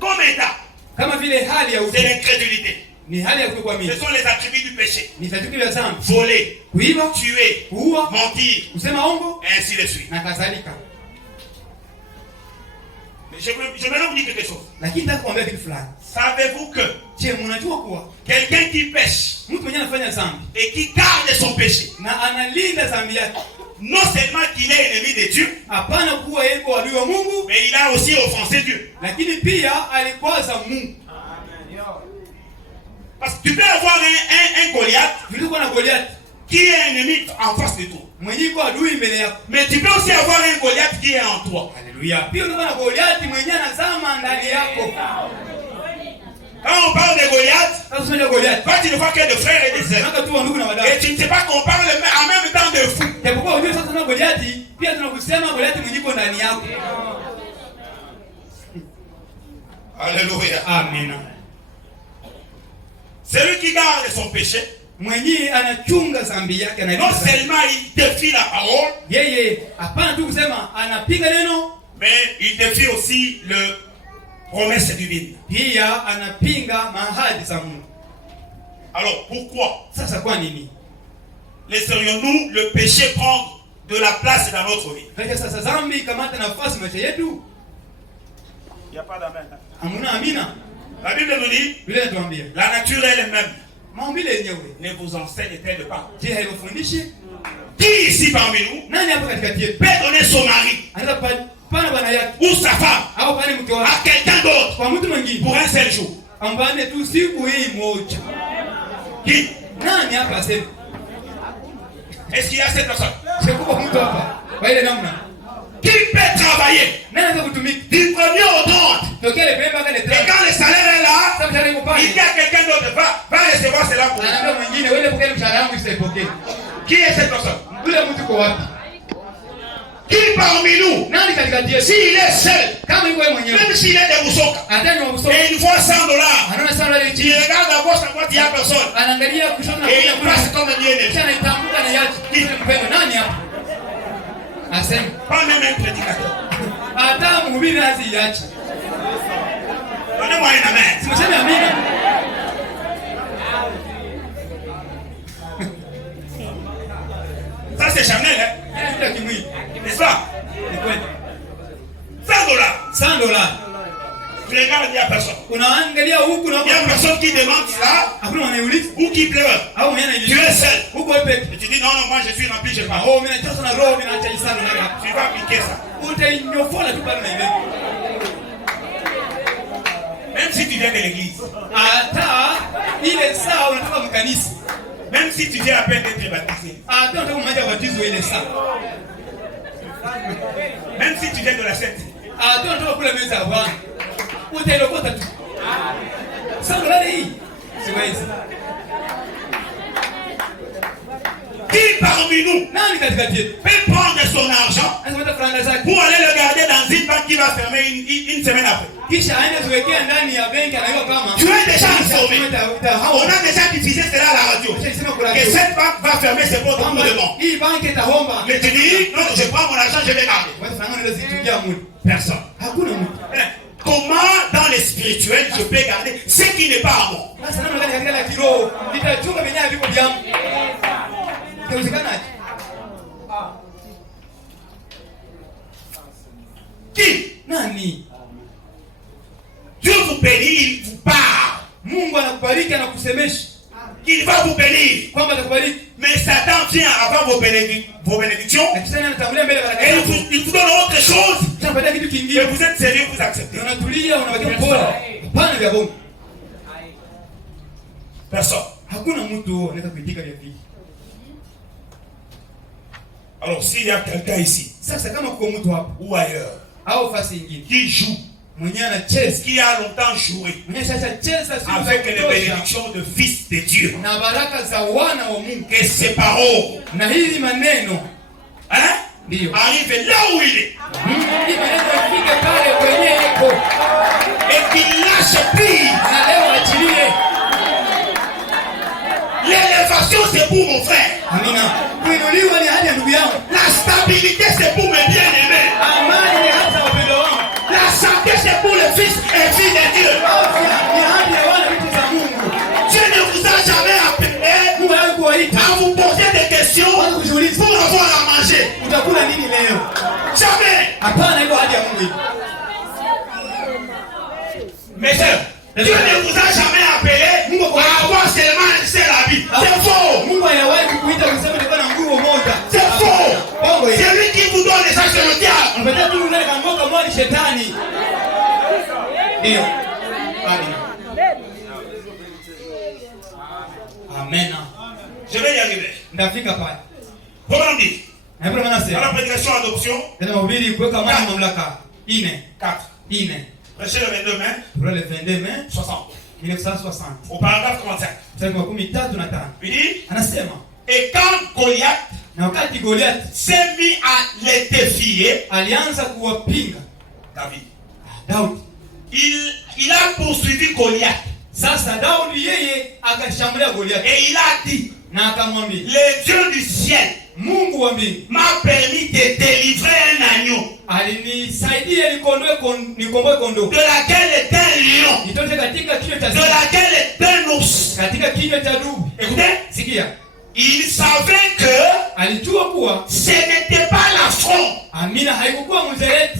Comme état, c'est l'incrédulité. Ce sont les attributs du péché. Voler, tuer, mentir, et ainsi de suite. Mais je vais vous dire quelque chose. Savez-vous que quelqu'un qui pêche et qui garde son péché, non seulement qu'il est ennemi de Dieu, mais il a aussi offensé Dieu. Parce que tu peux avoir un Goliath qui est ennemi en face de toi. Mais tu peux aussi avoir un Goliath qui est en toi. Quand on parle de Goliath, quand tu ne vois que de frères et de sœurs, et tu ne sais pas qu'on parle en même temps de fou. Alléluia. Amen. Celui qui garde son péché, non seulement il défie la parole, mais il défie aussi le promesse divine. Alors pourquoi laisserions-nous le péché prendre de la place dans notre vie? Il n'y a pas d'amen. La Bible nous dit, la nature elle-même ne vous enseigne-t-elle pas? Qui ici parmi nous peut donner son mari ou sa femme à quelqu'un d'autre pour un seul jour? Qui? Est-ce qu'il y a cette personne? Qui peut travailler du premier au 30? Et quand le salaire est là, il y a quelqu'un d'autre va recevoir cela pour lui. Qui est cette personne? Qui parmi nous, s'il est seul, même s'il est de Moussouka, et il voit $100, il regarde à gauche, à droite, il n'y a personne, et il passe comme un bien-aimé. Pas même un prédicateur. Donnez-moi une amen. Ça c'est Chanel, hein? N'est-ce pas? $100. Tu regardes, il n'y a personne. Il y a personne qui demande ça ou qui pleure. Tu es seul. Et tu dis non, moi je suis rempli, je pars. Tu vas appliquer ça. Même si tu viens de l'église. Même si tu viens à peine d'être baptisé. Même si tu viens de la secte. Qui parmi nous peut prendre son argent pour aller le garder dans une banque qui va fermer une semaine après? Tu es déjà informé. On a déjà diffusé cela à la radio. Que cette banque va fermer ses portes pour le monde. Mais tu dis, non, je prends mon argent, je vais garder. Personne. Comment dans les spirituels je peux garder ce qui n'est pas à moi? Qui? Nani? Dieu vous bénit, il vous parle. Il va vous bénir. Mais Satan vient avant vos bénédictions et il vous donne autre chose. Et vous êtes sérieux, vous acceptez. Personne. Alors s'il y a quelqu'un ici ou ailleurs qui joue, qui a longtemps joué avec les bénédictions de fils de Dieu, que ses paroles arrivent là où il est et qu'il lâche prise. L'élévation c'est pour mon frère. La stabilité c'est pour mes bien-aimés. La santé c'est pour le fils et fille de Dieu. Dieu ne vous a jamais appelé à vous poser des questions pour avoir à manger. Jamais. Mes soeurs, Dieu ne vous a jamais appelé à avoir seulement un seul habit. C'est faux. C'est faux. C'est lui qui vous donne les sacerdotales. Amen. Je vais y arriver. Comment on dit? Dans la prédication adoption 4. Prêchez le 22 mai 60. 1960. Au paragraphe 35. Mstari wa 13. Il dit, Anasema, et quand Goliath na wakati Goliath s'est mis à les défier, alianza kuwapinga Daudi, il a poursuivi Goliath. Sasa Daudi yeye akashambulia Goliath. Et il a dit, na akamwambia, le Dieu du ciel, Mungu wa mbingu, m'a permis de délivrer un agneau, alinisaidia nikomboe kondoo, de laquelle est un lion, nitoke katika kinywa cha de laquelle est un ours. katika kinywa cha dubu. Écoutez, Sikia, il savait que alijua kuwa ce n'était pas l'affront. Amina haikuwa mzereti.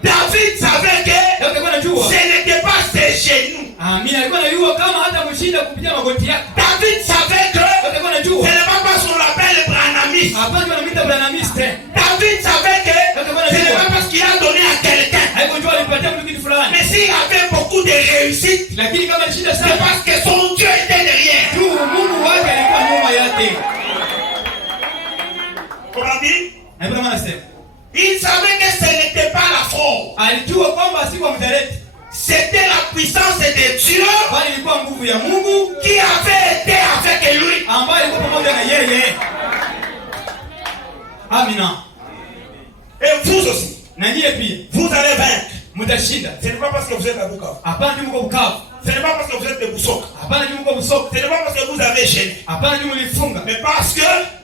David savait que Daudi alikuwa anajua ce n'était pas ses genoux. Amina alikuwa anajua kama hata mshinda kupitia magoti yake. David savait que Daudi alikuwa ce anajua n'est pas parce qu'on l'appelle branamiste. hapana wanamuita branamiste. David savait que ce n'est pas parce qu'il a donné à quelqu'un. Haikujua alipatia mtu kitu fulani. Mais s'il avait beaucoup de réussite, Lakini kama alishinda c'est sana, parce que son Dieu était derrière. tu Mungu wake alikuwa nyuma yake. Comment dire? Na Ibrahim anasema, Il savait que ce n'était pas la force. alijua kwamba si kwa mzereti, C'était la puissance de Dieu bali ilikuwa nguvu ya Mungu qui avait été avec lui. ambayo ilikuwa pamoja na yeye. Amina. Et vous aussi, Na nyie pia vous allez vaincre. mtashinda. Ce n'est pas parce que vous êtes à Bukavu. Hapana juu mko Bukavu. Ce n'est pas parce que vous êtes de Boussoka. Hapana juu mko Busoko. Ce n'est pas parce que vous avez gêné. Hapana juu mlifunga. Mais parce que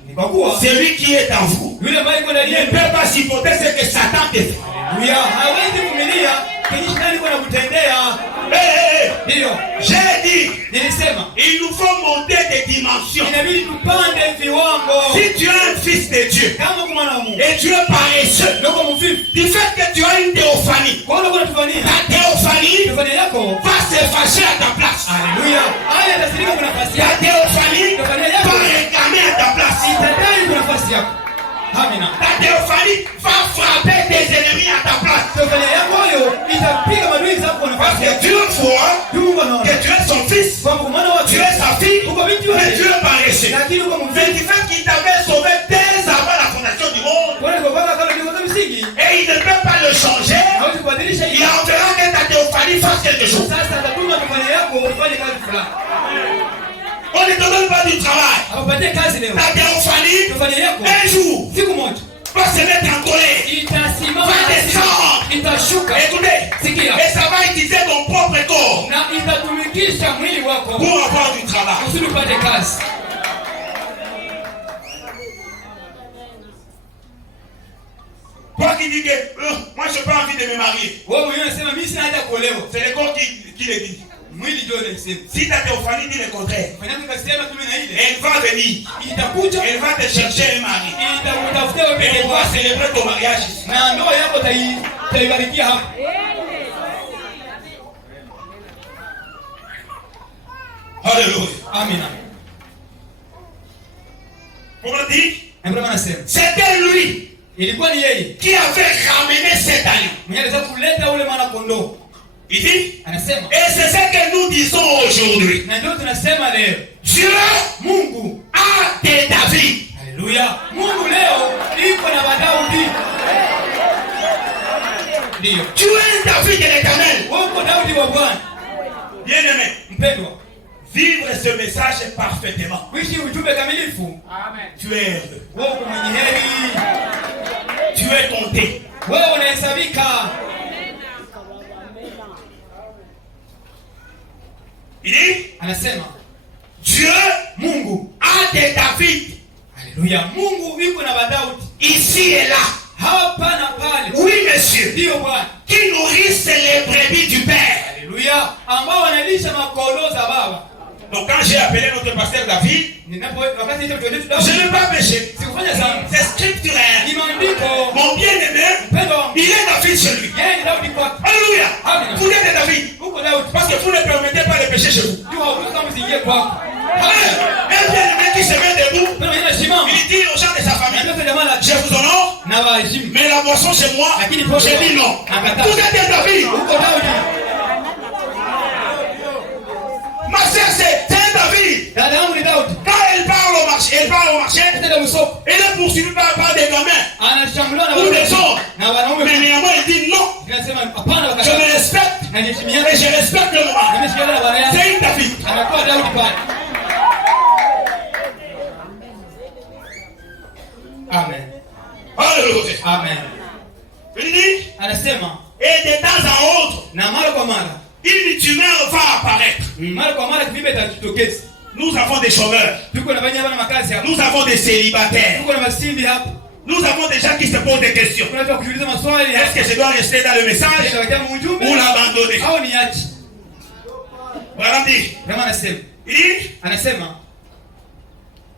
Ni kwa kuwa celui qui est en vous yule ambaye yuko ndani ne yenu peut pas supporter ce que Satan te fait. huyo hawezi kuvumilia kenye shetani kwa kutendea. Ndio J'ai dit, nilisema il nous faut monter des dimensions. inabidi tupande viwango. Si tu es un fils de Dieu Kama kwa mwana wa Mungu et tu es paresseux, ndio mvivu, du fait que tu as une théophanie, kwa nini unatufanyia ta théophanie tufanye yako? va s'effacer à ta place. Haleluya, haya tasirika kwa nafasi Ta yako, théophanie va réclamer à ta place. itadai kwa nafasi yako. Amina. Ta théophanie va frapper tes ennemis à ta place. Tufanye yako hiyo itapiga maadui zako kwa Parce nafasi yako. que Dieu voit Mungu anaona que tu es son fils, kwa mwana wa tu es sa fille, uko binti mais wake, tu es paresseux. lakini uko Mais mvivu. du fait qu'il t'avait sauvé dès avant la fondation du monde, Kwa nini kwa kama kwa msingi et il ne peut pas le changer, hawezi kubadilisha il hiyo. enverra que ta théophanie fasse quelque chose. Sasa atatuma tufanye yako ufanye kazi fulani. On ne te donne pas du travail. Apapatie kazi leo. Ta théophanie, Tufanye yako un jour, siku moja va se mettre en colère, itasimama, va descendre. itashuka. Écoutez, Sikia. et ça va utiliser ton propre corps Na itatumikisha mwili wako pour avoir du travail. kusudi upate kazi. Toi qui dis que moi je n'ai pas envie de me marier, Wewe mwenyewe unasema mimi sina haja kuolewa. c'est le corps qui le dit. Mwili ndio unasema. Si ta théophanie dit le contraire, Fanya kasema tume na ile. elle va venir, Itakuja, elle va te chercher un mari. itakutafutia wewe Et peke on va yako. célébrer ton mariage ici. Na ndoa yako taibarikia hapa. Alléluia. Amina. Comment dire? Abraham anasema C'était lui ilikuwa ni yeye qui avait ramené cet agneau. mwenye aliweza kuleta ule mwana kondoo. Il dit, Anasema et c'est ce que nous disons aujourd'hui. na ndio tunasema leo Dieu Mungu, a de David. haleluya, Mungu leo iko na Daudi. Ndio Tu es David de l'Éternel. uko Daudi wa Bwana. Bien-aimé, Mpendwa, vivre ce message parfaitement. kuishi ujumbe kamilifu. Tu es heureux. Wewe uko mwenye heri, Tu es compté. wewe unahesabika. Il dit, Anasema Dieu Mungu, a de David haleluya, Mungu iko na Daudi ici et là. hapa na pale. Oui, monsieur. Ndio Bwana, Qui nourrissent les brebis du Père. haleluya, ambao wanalisha makondoo za Baba. Donc quand j'ai appelé notre pasteur David, Wakati hicho mtu wetu je Daudi n'ai pas péché. sikufanya sana. C'est scripturaire. Ni maandiko. Mon bien-aimé, Mpendwa wangu, il est David chez lui. yeye ni Daudi kwake. Alléluia. Amen. Vous êtes David. Huko Daudi. Parce que vous ne permettez pas de pécher chez vous. Jua huko kama usiingie kwako. Un bien-aimé qui se met debout, Mpendwa yeye simama. il dit aux gens de sa famille, Ndio jamaa la je vous honore, na waheshimu. mais la boisson c'est moi. Lakini pombe J'ai dit non. Akataa. Vous êtes David. Huko Daudi. Ma sœur c'est David. Dada yangu ni Daudi. Quand elle parle au marché, Ndio msoko. elle est poursuivie par des gamins Anashambuliwa na ou des wanaume. hommes. Na wanaume. Mais néanmoins, il dit non. Tunasema hapana Je wakati. me respecte. Et je respecte le roi. C'est une David. Amen. Alléluia. Amen. Il dit, Anasema, et de temps à autre, na mara kwa mara, une tumeur va apparaître. mara kwa mara kivimbe itajitokeza. Nous avons des chômeurs. Tuko na banya bana makazi hapa. Nous avons des célibataires. Tuko na masimbi hapa. Nous avons des gens qui se posent des questions. Tunataka kuuliza maswali. Est-ce que je dois rester dans le message ou l'abandonner? Au niache. Voilà dit. Kama anasema. Il Anasema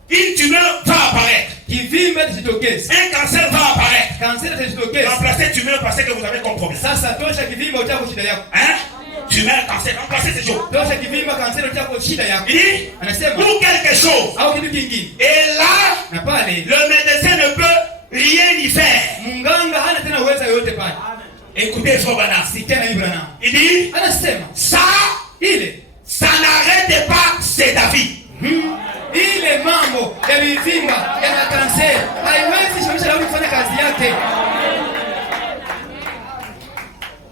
une tumeur va apparaître. Kivimbe itajitokeza. Un cancer va apparaître. Cancer itajitokeza. Remplacez tumeur parce que vous avez comme problème. Sasa tosha kivimbe utako shida yako. Hein? Tumeur, cancer, remplacez ces jours. Tosha kivimbe cancer utako shida yako. Il dit, anasema ou quelque chose. Au kitu kingine. Et là, na pale le médecin ne peut rien y faire. Munganga hana tena uwezo yote pale. Écoutez Fobana. Sikia na Ibrana. Il dit, anasema ça, ça n'arrête pas, c'est David. Ile mambo ya vivimba ya kanser haiwezi shamisha Daudi kufanya kazi yake.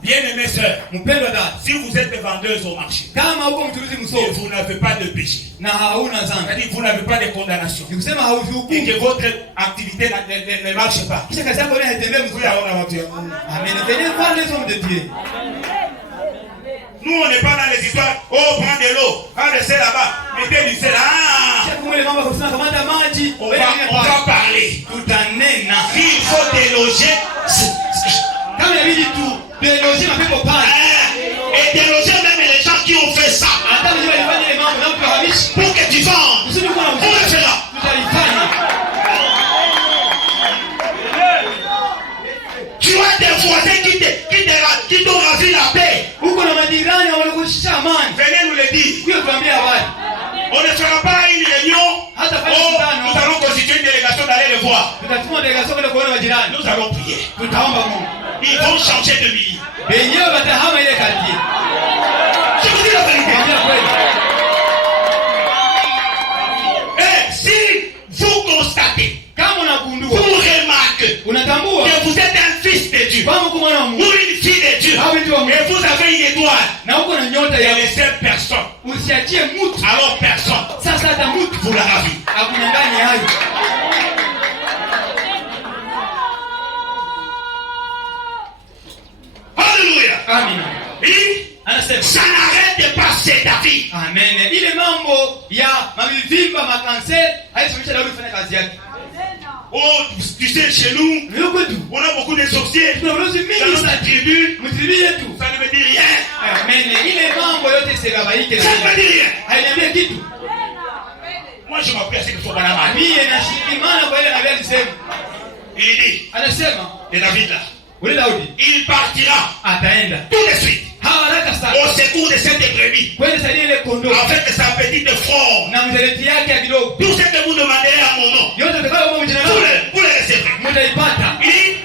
Bien-aimés sœurs, mpendwa dada, si vous êtes vendeuse au marché, kama uko mchuruzi msoko, vous n'avez pas de péché, na hauna dhambi, c'est-à-dire vous n'avez pas de condamnation, nikusema hauhukumu, et que votre activité ne marche pas, kisha kazi yako haitembei mzuri, hauna watu. Amen. Venez voir les hommes de Dieu. Nous, on n'est pas dans les histoires. Oh, prends de l'eau, prends le sel là-bas, mettez du sel là. On va parler. Il faut déloger. Et déloger même les gens qui ont fait ça. Pour que tu vendes. Pour le faire là. Tu as des voisins qui t'ont ravi la paix. Venez nous le dire. On ne fera pas une réunion. Oh, nous allons constituer une délégation d'aller le voir. Nous allons prier. Ils vont changer de vie. Je vous dis la vérité. Et si vous constatez, vous remarquez que vous êtes un fils de Dieu ou une fille de Dieu et vous avez une étoile et les seules personnes, alors personne vous la ravit. Alléluia. Amen. Et ça n'arrête pas, c'est David. Amen. Ile mambo ya mavivimba makanser haisababisha Daudi kufanya kazi yake. Oh, tu sais, chez nous, on a beaucoup de sorciers. Dans notre tribu, ça ne veut dire rien. Amen. Ile mambo yote sigabaike. Ça ne veut dire rien. Hainiambia kitu. Moi, je m'appelle à ce que soit banama. Mimi nashikimana kwa ile nabii alisema. Il dit, anasema, et David là, Daudi, il partira ataenda tout de suite haraka sana au secours de cette brebis, kwenda saidia ile kondoo avec sa petite front, na mzeleti yake ya kidogo. Tout ce que vous demandez à mon nom, yote utakayoomba jina langu vous le recevrez. Mtaipata.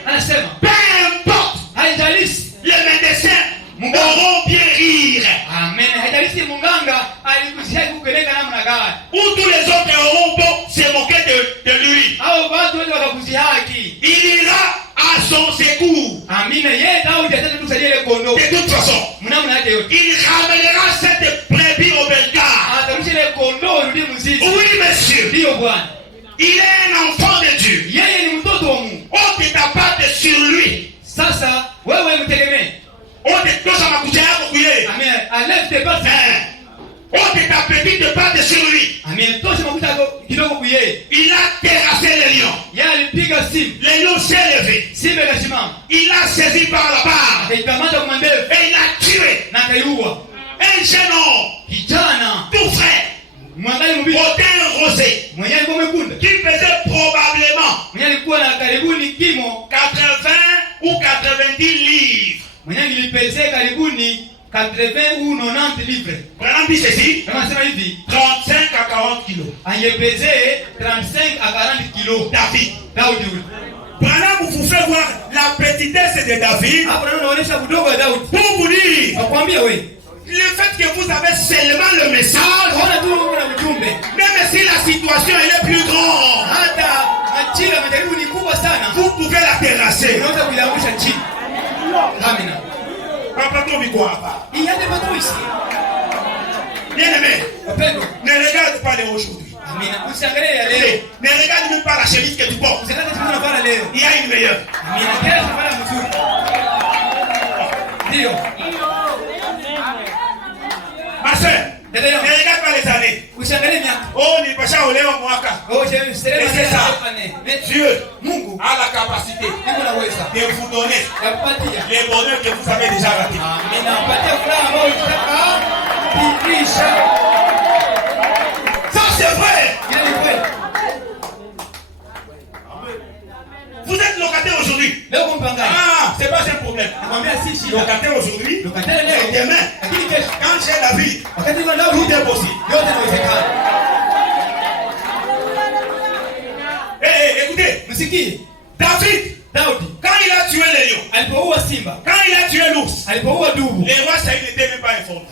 Anasema, peu importe, haijalishi les médecins auront bien rire. Amen. Haijalishi munganga alikushia kukeleka namna gani, ou tous les autres auront beau se moquer de lui, au watu wote wakakushihaki, il ira à son secours. Amina. Yeye Daudi atataka tusaidia ile kondoo. De toute façon, mnamna yake yote, il ramènera cette brebis au bercail. atarudisha ile kondoo rudi mzizi. Oui, monsieur. Ndio Bwana. Il est un enfant de Dieu. Yeye ni mtoto wa Mungu. On te tape sur lui. Sasa wewe mtegemee. On te tosha makucha yako kuye. Amen. Alève tes pas. On te tape de parte sur lui. Amen. Tosha makucha yako kidogo kuye. Il a terrassé les lions. Yeye alipiga simu. Les lions s'est levé. Simba kasimama. Il l'a saisi par la barre. Akaikamata kwa ndevu. Et il l'a tué. Na kaiua. Un jeune homme. Kijana. Tout frais. Mwangali mbichi. Au teint rosé. Mwenye alikuwa mwekundu. Qui faisait probablement. Mwenye alikuwa na karibuni kimo 80 ou 90 livres. Mwenye alipesea karibuni 80 ou 90 livres. Branham dit ceci. Kama sema hivi 35 à 40 kilos. Angepesee 35 à 40 kilos. David. Daudi huyu. Branham vous fait voir la petitesse de David. Hapo anaonyesha udogo wa Daudi. Pour vous dire. Nakwambia wewe. Le fait que vous avez seulement le message, même si la situation elle est plus grande, vous pouvez la terrasser. Il y a des patrouilles ici. Bien-aimé, ne regarde pas les aujourd'hui. Ne regarde même pas la chemise que tu portes. Il y a une meilleure. Ma soeur, ne regarde pas les années. Oh, n'est pas ça au Léon Mwaka. Et c'est ça. Dieu a la capacité de vous donner les bonheurs que vous avez déjà ratés. Ça c'est vrai. Vous êtes locataire aujourd'hui. Ah, c'est pas un problème. Locataire aujourd'hui. Et demain, quand j'ai la vie, tout est possible. Écoutez, David, quand il a tué les lions, quand il a tué l'ours, les rois Saïd n'étaient même pas informés.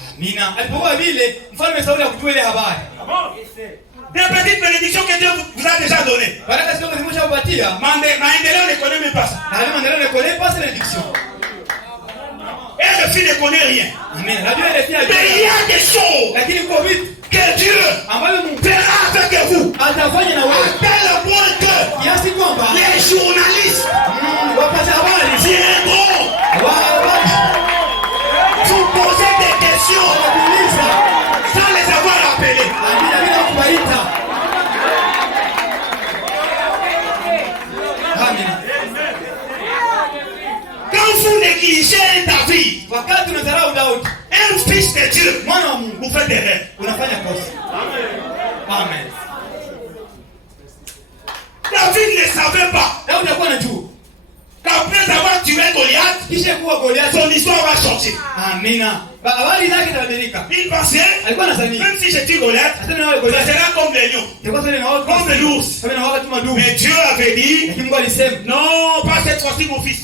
Des petites bénédictions que Dieu vous a déjà données. Maendeleo ne connaît même pas ça. Et le fils ne connaît rien. Mais il y a des choses que Dieu fera avec vous. À tel point que les journalistes viendront vous poser des questions sans les avoir appelés. Quand vous négligez David, un fils de Dieu, vous faites des rêves. Amen. David ne savait pas qu'après avoir tué Goliath, son histoire va changer. Il pensait, même si je tue Goliath, ça sera comme les lions, comme l'ours. Mais Dieu avait dit, non, pas cette fois-ci mon fils.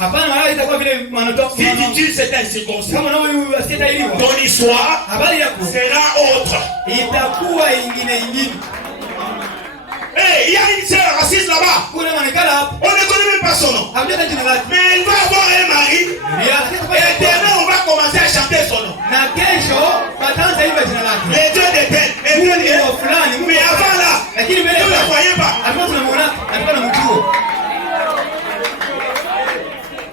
Si tu tues cet incirconcis, ton histoire sera autre. Hey, il y a une sœur assise là-bas. On ne connaît même pas son nom. Mais elle va avoir un mari. Et demain, on va commencer à chanter son nom. Les dieux d'éternel. Mais avant là, vous ne la voyez pas.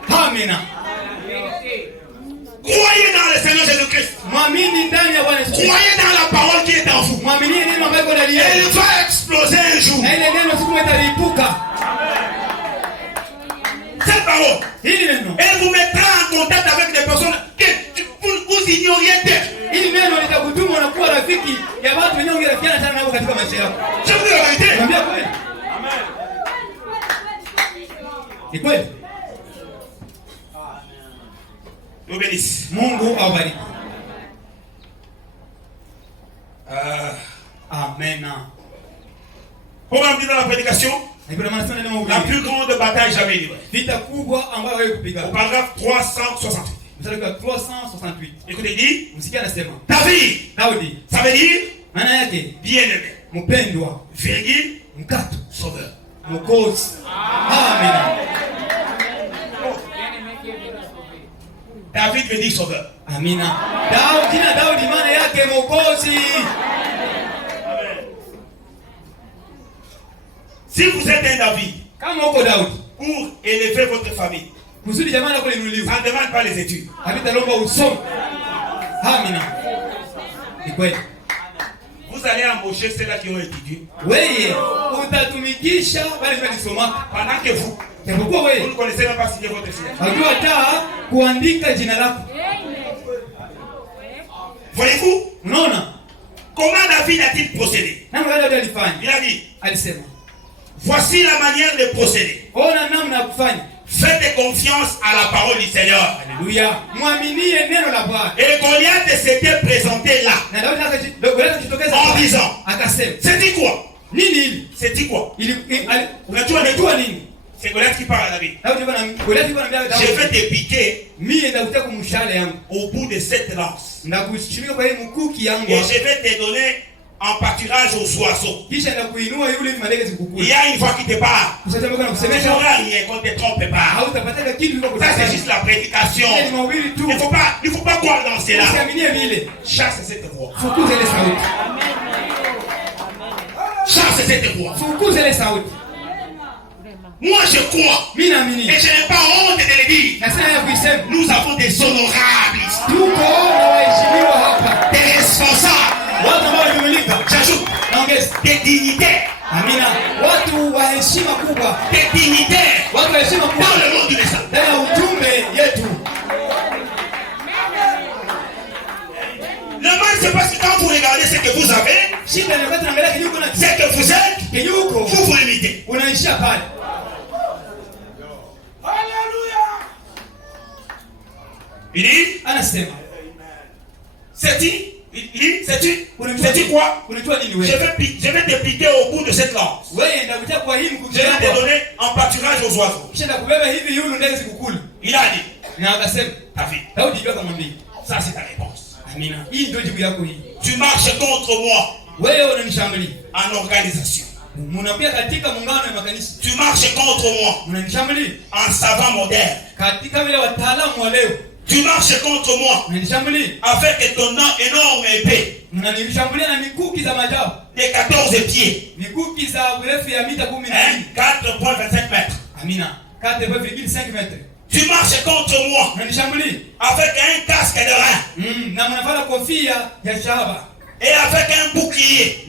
Amen. Croyez dans le Seigneur Jésus-Christ. Croyez dans la parole qui est en vous. Elle va exploser un jour. Cette parole, elle vous mettra en contact avec des personnes que vous ignoriez d'être. Je vous dis la vérité. Nous bénisse. Mungu awabariki. Amen. Comment on dit dans la prédication? La plus grande bataille jamais livrée. Au paragraphe 368. Écoutez, dit David. Ça veut dire bien-aimé. Virgule. Sauveur. Amen. David veut dire sauveur. Amina. Daudi maana yake mwokozi. Si vous êtes un David, kama uko Daudi, pour élever votre famille, kusudi jamaa lako linuliwe, ça ne demande pas les études. havitalomba usome. Amina. Ni kweli. Vous allez embaucher ceux-là qui ont étudié. Wewe utatumikisha wale walisoma pendant que vous ne connaissez même pas signer votre signature. Hajua hata kuandika jina lako. Voyez-vous? Unaona? Comment David a-t-il procédé? Namna gani alifanya? Il a dit, alisema, voici la manière de procéder. Ona namna ya kufanya. Faites confiance à la parole du Seigneur. Alléluia. Mwaminie neno la Bwana. Et Goliath s'était présenté là. En disant, c'est quoi? Nini? C'est quoi? Unajua nini? C'est Goliath qui parle à David. Je vais te piquer au bout de cette lance. Et je vais te donner en pâturage aux oiseaux. Kisha na kuinua yule malege zikukula. Il y a une fois qui te parle. Kusema kana Tu kusemesha n'auras rien qu'on te trompe pas. hautapata kitu kwa Ça c'est juste la prédication. ni mahubiri tu. Il faut pas croire dans cela. Usiaminie vile. Chasse cette voix. Fukuza ile sauti. Chasse cette voix. Fukuza ile sauti. Moi je crois. Mimi naamini. Et je n'ai pas honte de le dire. Nasema ya kuisema. Nous avons des honorables. Tuko na waheshimiwa hapa. Des responsables. Watu ambao wamemilika. J'ajoute. Naongeza. Des dignitaires. Amina. Watu wa heshima kubwa. Des dignitaires. Watu wa heshima kubwa. Dans le monde du message. Tena ujumbe yetu. Le mal c'est parce que quand vous regardez ce que vous avez, Shida ni wakati naangalia kinyuko na c'est que vous êtes, kinyuko. vous vous limitez. Unaishia pale. Il dit, Anasema. sais-tu quoi? Unajua nini wewe? Je vais te piquer au bout de cette lance. Wewe ndakutia kwa hii Je vais te donner en pâturage aux oiseaux. Kisha nakubeba hivi yule ndege zikukula. Il a dit, Na akasema, David, Daudi ndio akamwambia. ça c'est ta réponse. Amina. Hii ndio jibu yako hii. Tu marches contre moi Wewe unanishambulia. en organisation. Mnapia katika muungano wa makanisa. Tu marches contre moi Unanishambulia. en savant moderne. Katika vile wataalamu wa leo. Tu marches contre moi Unanishambulia. avec ton énorme épée Mnanishambulia na mikuki za majabu. de 14 pieds. Mikuki za urefu ya mita 14. 4,25 mètres. Amina. 4,5 metres. Tu marches contre moi Unanishambulia. avec un casque de rein Na mnavaa kofia ya shaba. et avec un bouclier.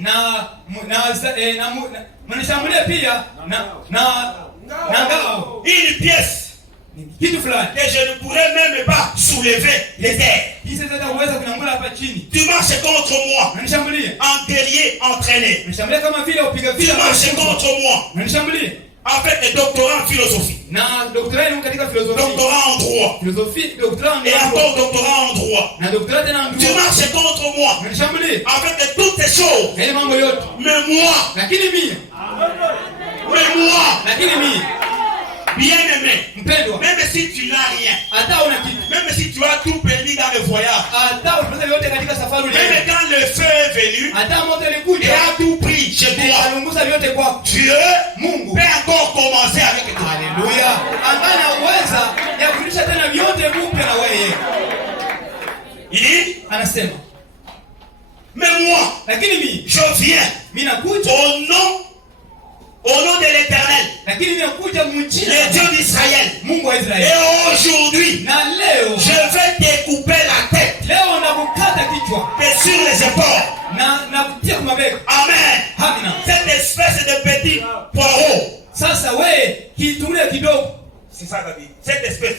Mnanishambulia pia na ngao. Une pièce Kitu fulani. que je ne pourrais même pas soulever des terres. Kisa sasa uweza kunangula hapa chini. Tu marches contre moi Unanishambulia. en guerrier entraîné. Unanishambulia kama vile upiga Tu vita. marches contre moi Unanishambulia. avec des doctorats en philosophie, Na doctorat ni katika filosofia. doctorat en droit Philosophie, doctorat et en encore doctorat en droit. na doctorat tena en Tu droit. marches contre moi Unanishambulia. avec toutes ces choses. Ile mambo yote. Mais moi, Lakini mimi, bien aimé, mpendwa, même si tu n'as rien, hata una kitu. même si tu as tout perdu dans le voyage, Hata unapata yote katika safari ile. même quand le feu est venu Hata moto et ilikuja. a tout pris chez toi, Alunguza vyote kwako. Dieu Mungu. peut encore commencer avec toi. Haleluya. Angana uweza ya kurudisha tena vyote mpya na wewe. Il dit, Anasema, mais moi, lakini mimi je nakuja au nom de l'Éternel, lakini mimi nakuja mjini le Dieu d'Israël. Mungu wa Et Israeli. aujourd'hui, Na leo je vais découper la tête leo nakukata kichwa et sur les épaules. na kutia kwa mabega. Amen. Amina. Cette espèce de petit poireau. Sasa wewe kitule kidogo. C'est ça, David. Cette espèce,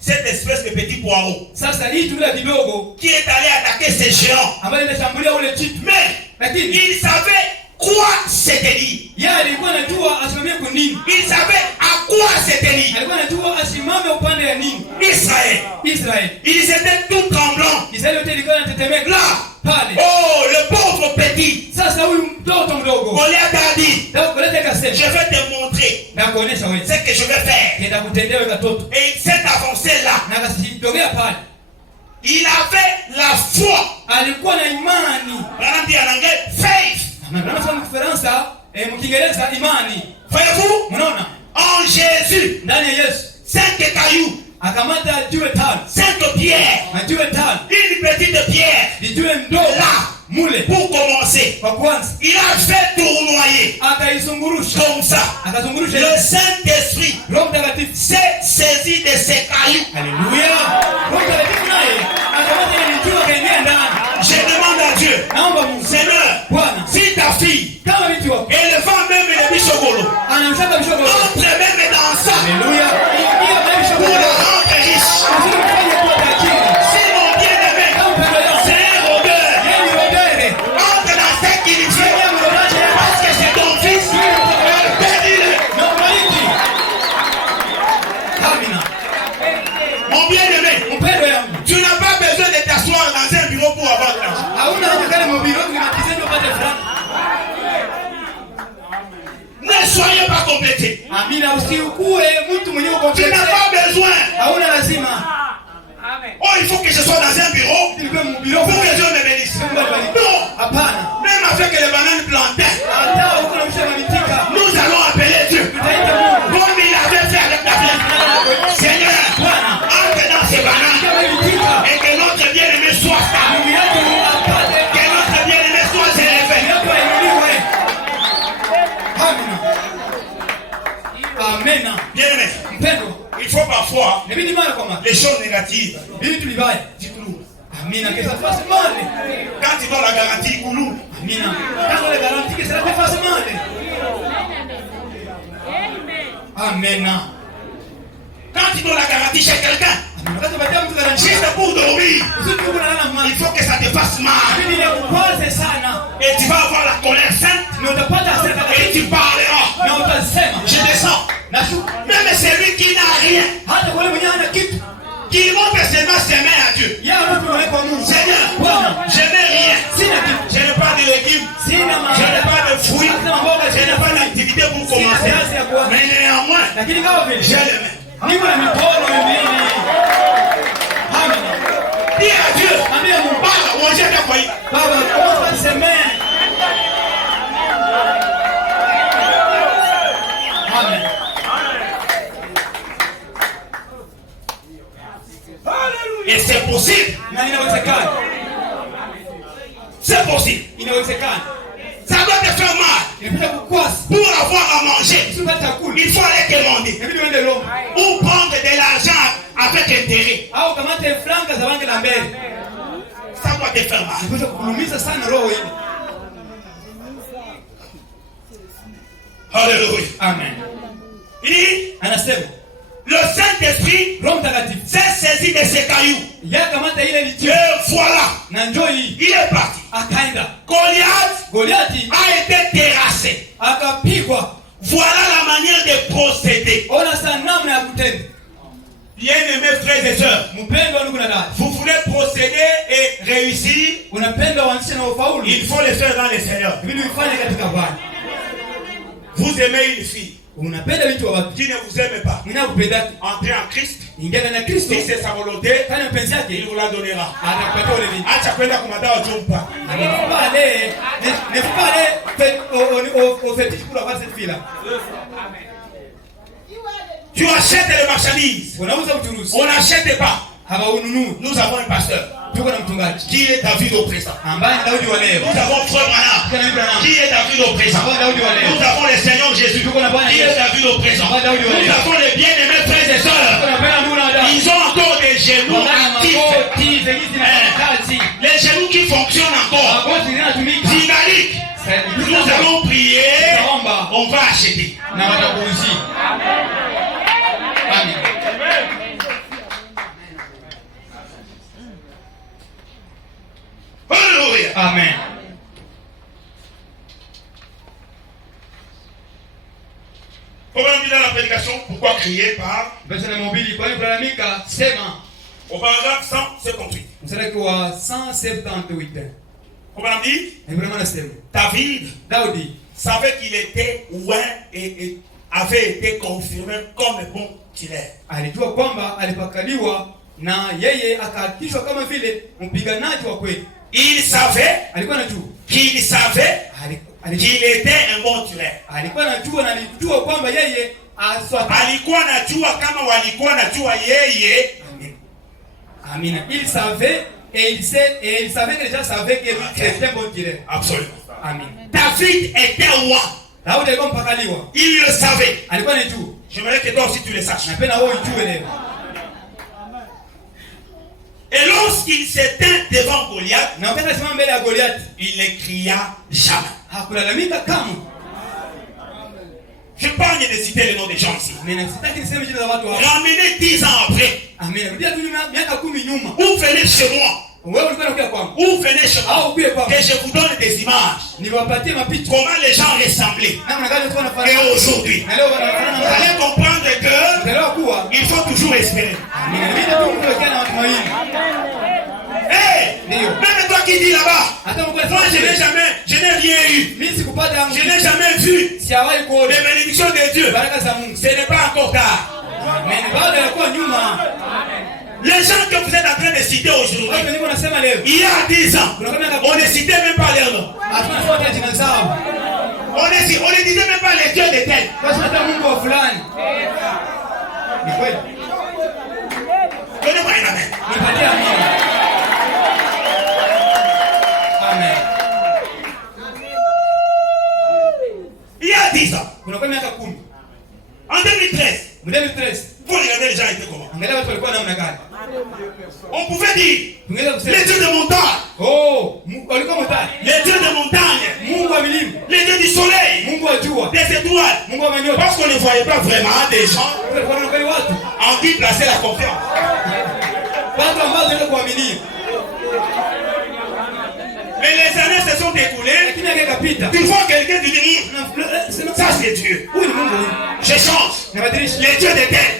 cette espèce de petit poireau Sasa hii tule kidogo qui est allé attaquer ces géants. ambayo inashambulia ule chitu. Mais Lakini il savait quoi se tenir. yeye alikuwa anajua asimamie kwa nini. Il savait à quoi se tenir. Alikuwa anajua asimame upande ya nini. Israël. Israeli. Ils étaient tout tremblants. Israeli yote ilikuwa inatetemeka. Là. Pale. Oh, le pauvre petit. Sasa huyu mtoto mdogo. Goliath a dit, Daudi akasema, je vais te montrer na kuonesha wewe ce que je vais faire. nitakutendea wewe katoto. Et il s'est avancé là. Na akasitogea pale. Il avait la foi. Alikuwa na imani. On dit en anglais, faith. Anasema Kifaransa, mkiingereza imani. Voyez-vous? Unaona? En Jésus. Ndani ya Yesu. 5 cailloux. Akamata jiwe tano. 5 pierres. Na jiwe tano. Une petite pierre. Ni jiwe ndogo. Là. Mule. Pour commencer. Kwa kwanza. Il a fait tournoyer. Akaizungurusha. Comme ça. Akazungurusha. Le Saint-Esprit Roho Mtakatifu s'est saisi de ces cailloux. Alléluia. Roho Mtakatifu naye akamata ile jiwe kaingia ndani. Je demande à Dieu. Naomba Mungu. Seigneur. Bwana. Si ta fille. Kama binti wako. Élevant même les bichogolo. Anamshaka bishoko. Entre même dans ça. Alléluia. Ingia na bishoko. Pour le rendre riche. Si mon bien-aimé. C'est un rôdeur. Entre dans cette qu'il vient. Parce que c'est ton fils. Bénis-le. Mon bien-aimé. Tu n'as pas besoin de t'asseoir dans un bureau pour avoir de l'argent. Ne soyez pas complétés. Tu n'as pas besoin. Oh, il faut que je sois dans un bureau pour que Dieu me bénisse. Non. Même avec parfois les choses négatives. Amina, que ça fasse mal. Quand tu donnes la garantie, Koulou. Amina. Quand on la garantie que ça te fasse mal. Amen. Quand tu donnes la garantie chez quelqu'un, juste pour dormir, il faut que ça te fasse mal. Et tu vas avoir la colère sainte. Et tu parleras. Je descends. Même celui qui n'a rien, qui montre seulement ses mains à Dieu. Seigneur, je n'ai rien. Je n'ai pas de légumes. Je n'ai pas de fruits. Je n'ai pas d'activité pour commencer. Mais néanmoins, j'ai les mains. Dis à Dieu, Papa, manger ta foyer. Papa, commence à ses mains. Amen. Et c'est possible. C'est possible. Ça doit te faire mal. Pour avoir à manger, il faut aller demander. Ou prendre de l'argent avec intérêt. Ça doit te faire mal. Alléluia. Amen. Le Saint-Esprit s'est saisi de ses cailloux. Et voilà. Il est parti. Goliath a été terrassé. Voilà la manière de procéder. Bien-aimés frères et sœurs, vous voulez procéder et réussir, il faut le faire dans le Seigneur. Vous aimez une fille qui ne vous aime pas, entrez en Christ. Si c'est sa volonté, il vous la donnera. Ne faut pas aller au fétiche pour avoir cette fille-là. Tu achètes les marchandises. On n'achète pas. Nous avons un pasteur qui est David au présent. Nous avons Frère Branham qui est David au présent. Nous avons le Seigneur Jésus qui est David au présent. Nous avons les bien-aimés frères et sœurs. Ils ont encore des genoux actifs. Les genoux qui fonctionnent encore. Dynamique. Nous allons prier. On va acheter. Amen. Alléluia. Amen. Comment on dit dans la prédication, pourquoi crier par au paragraphe 178. Comment on dit? David savait qu'il était loin et avait été confirmé comme un bon tireur. Alijua kwamba alipakaliwa na yeye akaakishwa kama vile mpiganaji wa kweli. Il savait, alikuwa anajua qu'il était un bon tireur. Alikuwa anajua na alijua kwamba yeye alikuwa anajua kama walikuwa anajua yeye. Amina. Il savait et il savait que les gens savaient que lui était un bon tireur. Absolument. Amen. David était roi. Daudi alikuwa mpakaliwa. Il le savait. Alikuwa anajua. J'aimerais que toi aussi tu le saches. Napenda wewe ujue leo. Et lorsqu'il s'éteint devant Goliath, il ne cria jamais. Je parle de citer le nom des gens ici. Ramenez 10 ans après. Ou venez chez moi. Ou venez chez moi. Que je vous donne des images. Comment les gens ressemblaient. Et aujourd'hui, vous allez comprendre que il faut toujours espérer. Même toi qui dis là-bas, moi je n'ai rien eu. Je n'ai jamais vu les bénédictions de Dieu. Ce n'est pas encore tard. Les gens que vous êtes en train de citer aujourd'hui, il y a 10 ans, on ne citait même pas leur nom. On ne disait même pas les dieux de tel. Donnez-moi un amen. Amen. Il y a 10 ans, en 2013, vous regardez les gens étaient comment? dire, les dieux de montagne, les dieux de montagne, les dieux du soleil, des étoiles. Parce qu'on ne voyait pas vraiment des gens en qui placer la confiance. Mais les années se sont écoulées. Tu vois quelqu'un qui dit, ça c'est Dieu. Je change. Les dieux des terres.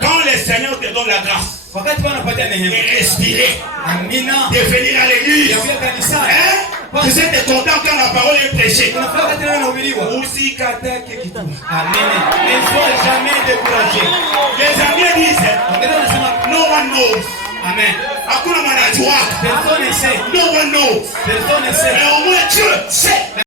Quand le Seigneur te donne la grâce de respirer, de venir à l'église, vous êtes content quand la parole est prêchée. Aussi Amen. Ne sois jamais découragé. Les amis disent, no one knows. Amen. Hakuna mwanajua. Personne ne sait. No one knows. Personne ne sait. Mais au moins Dieu sait.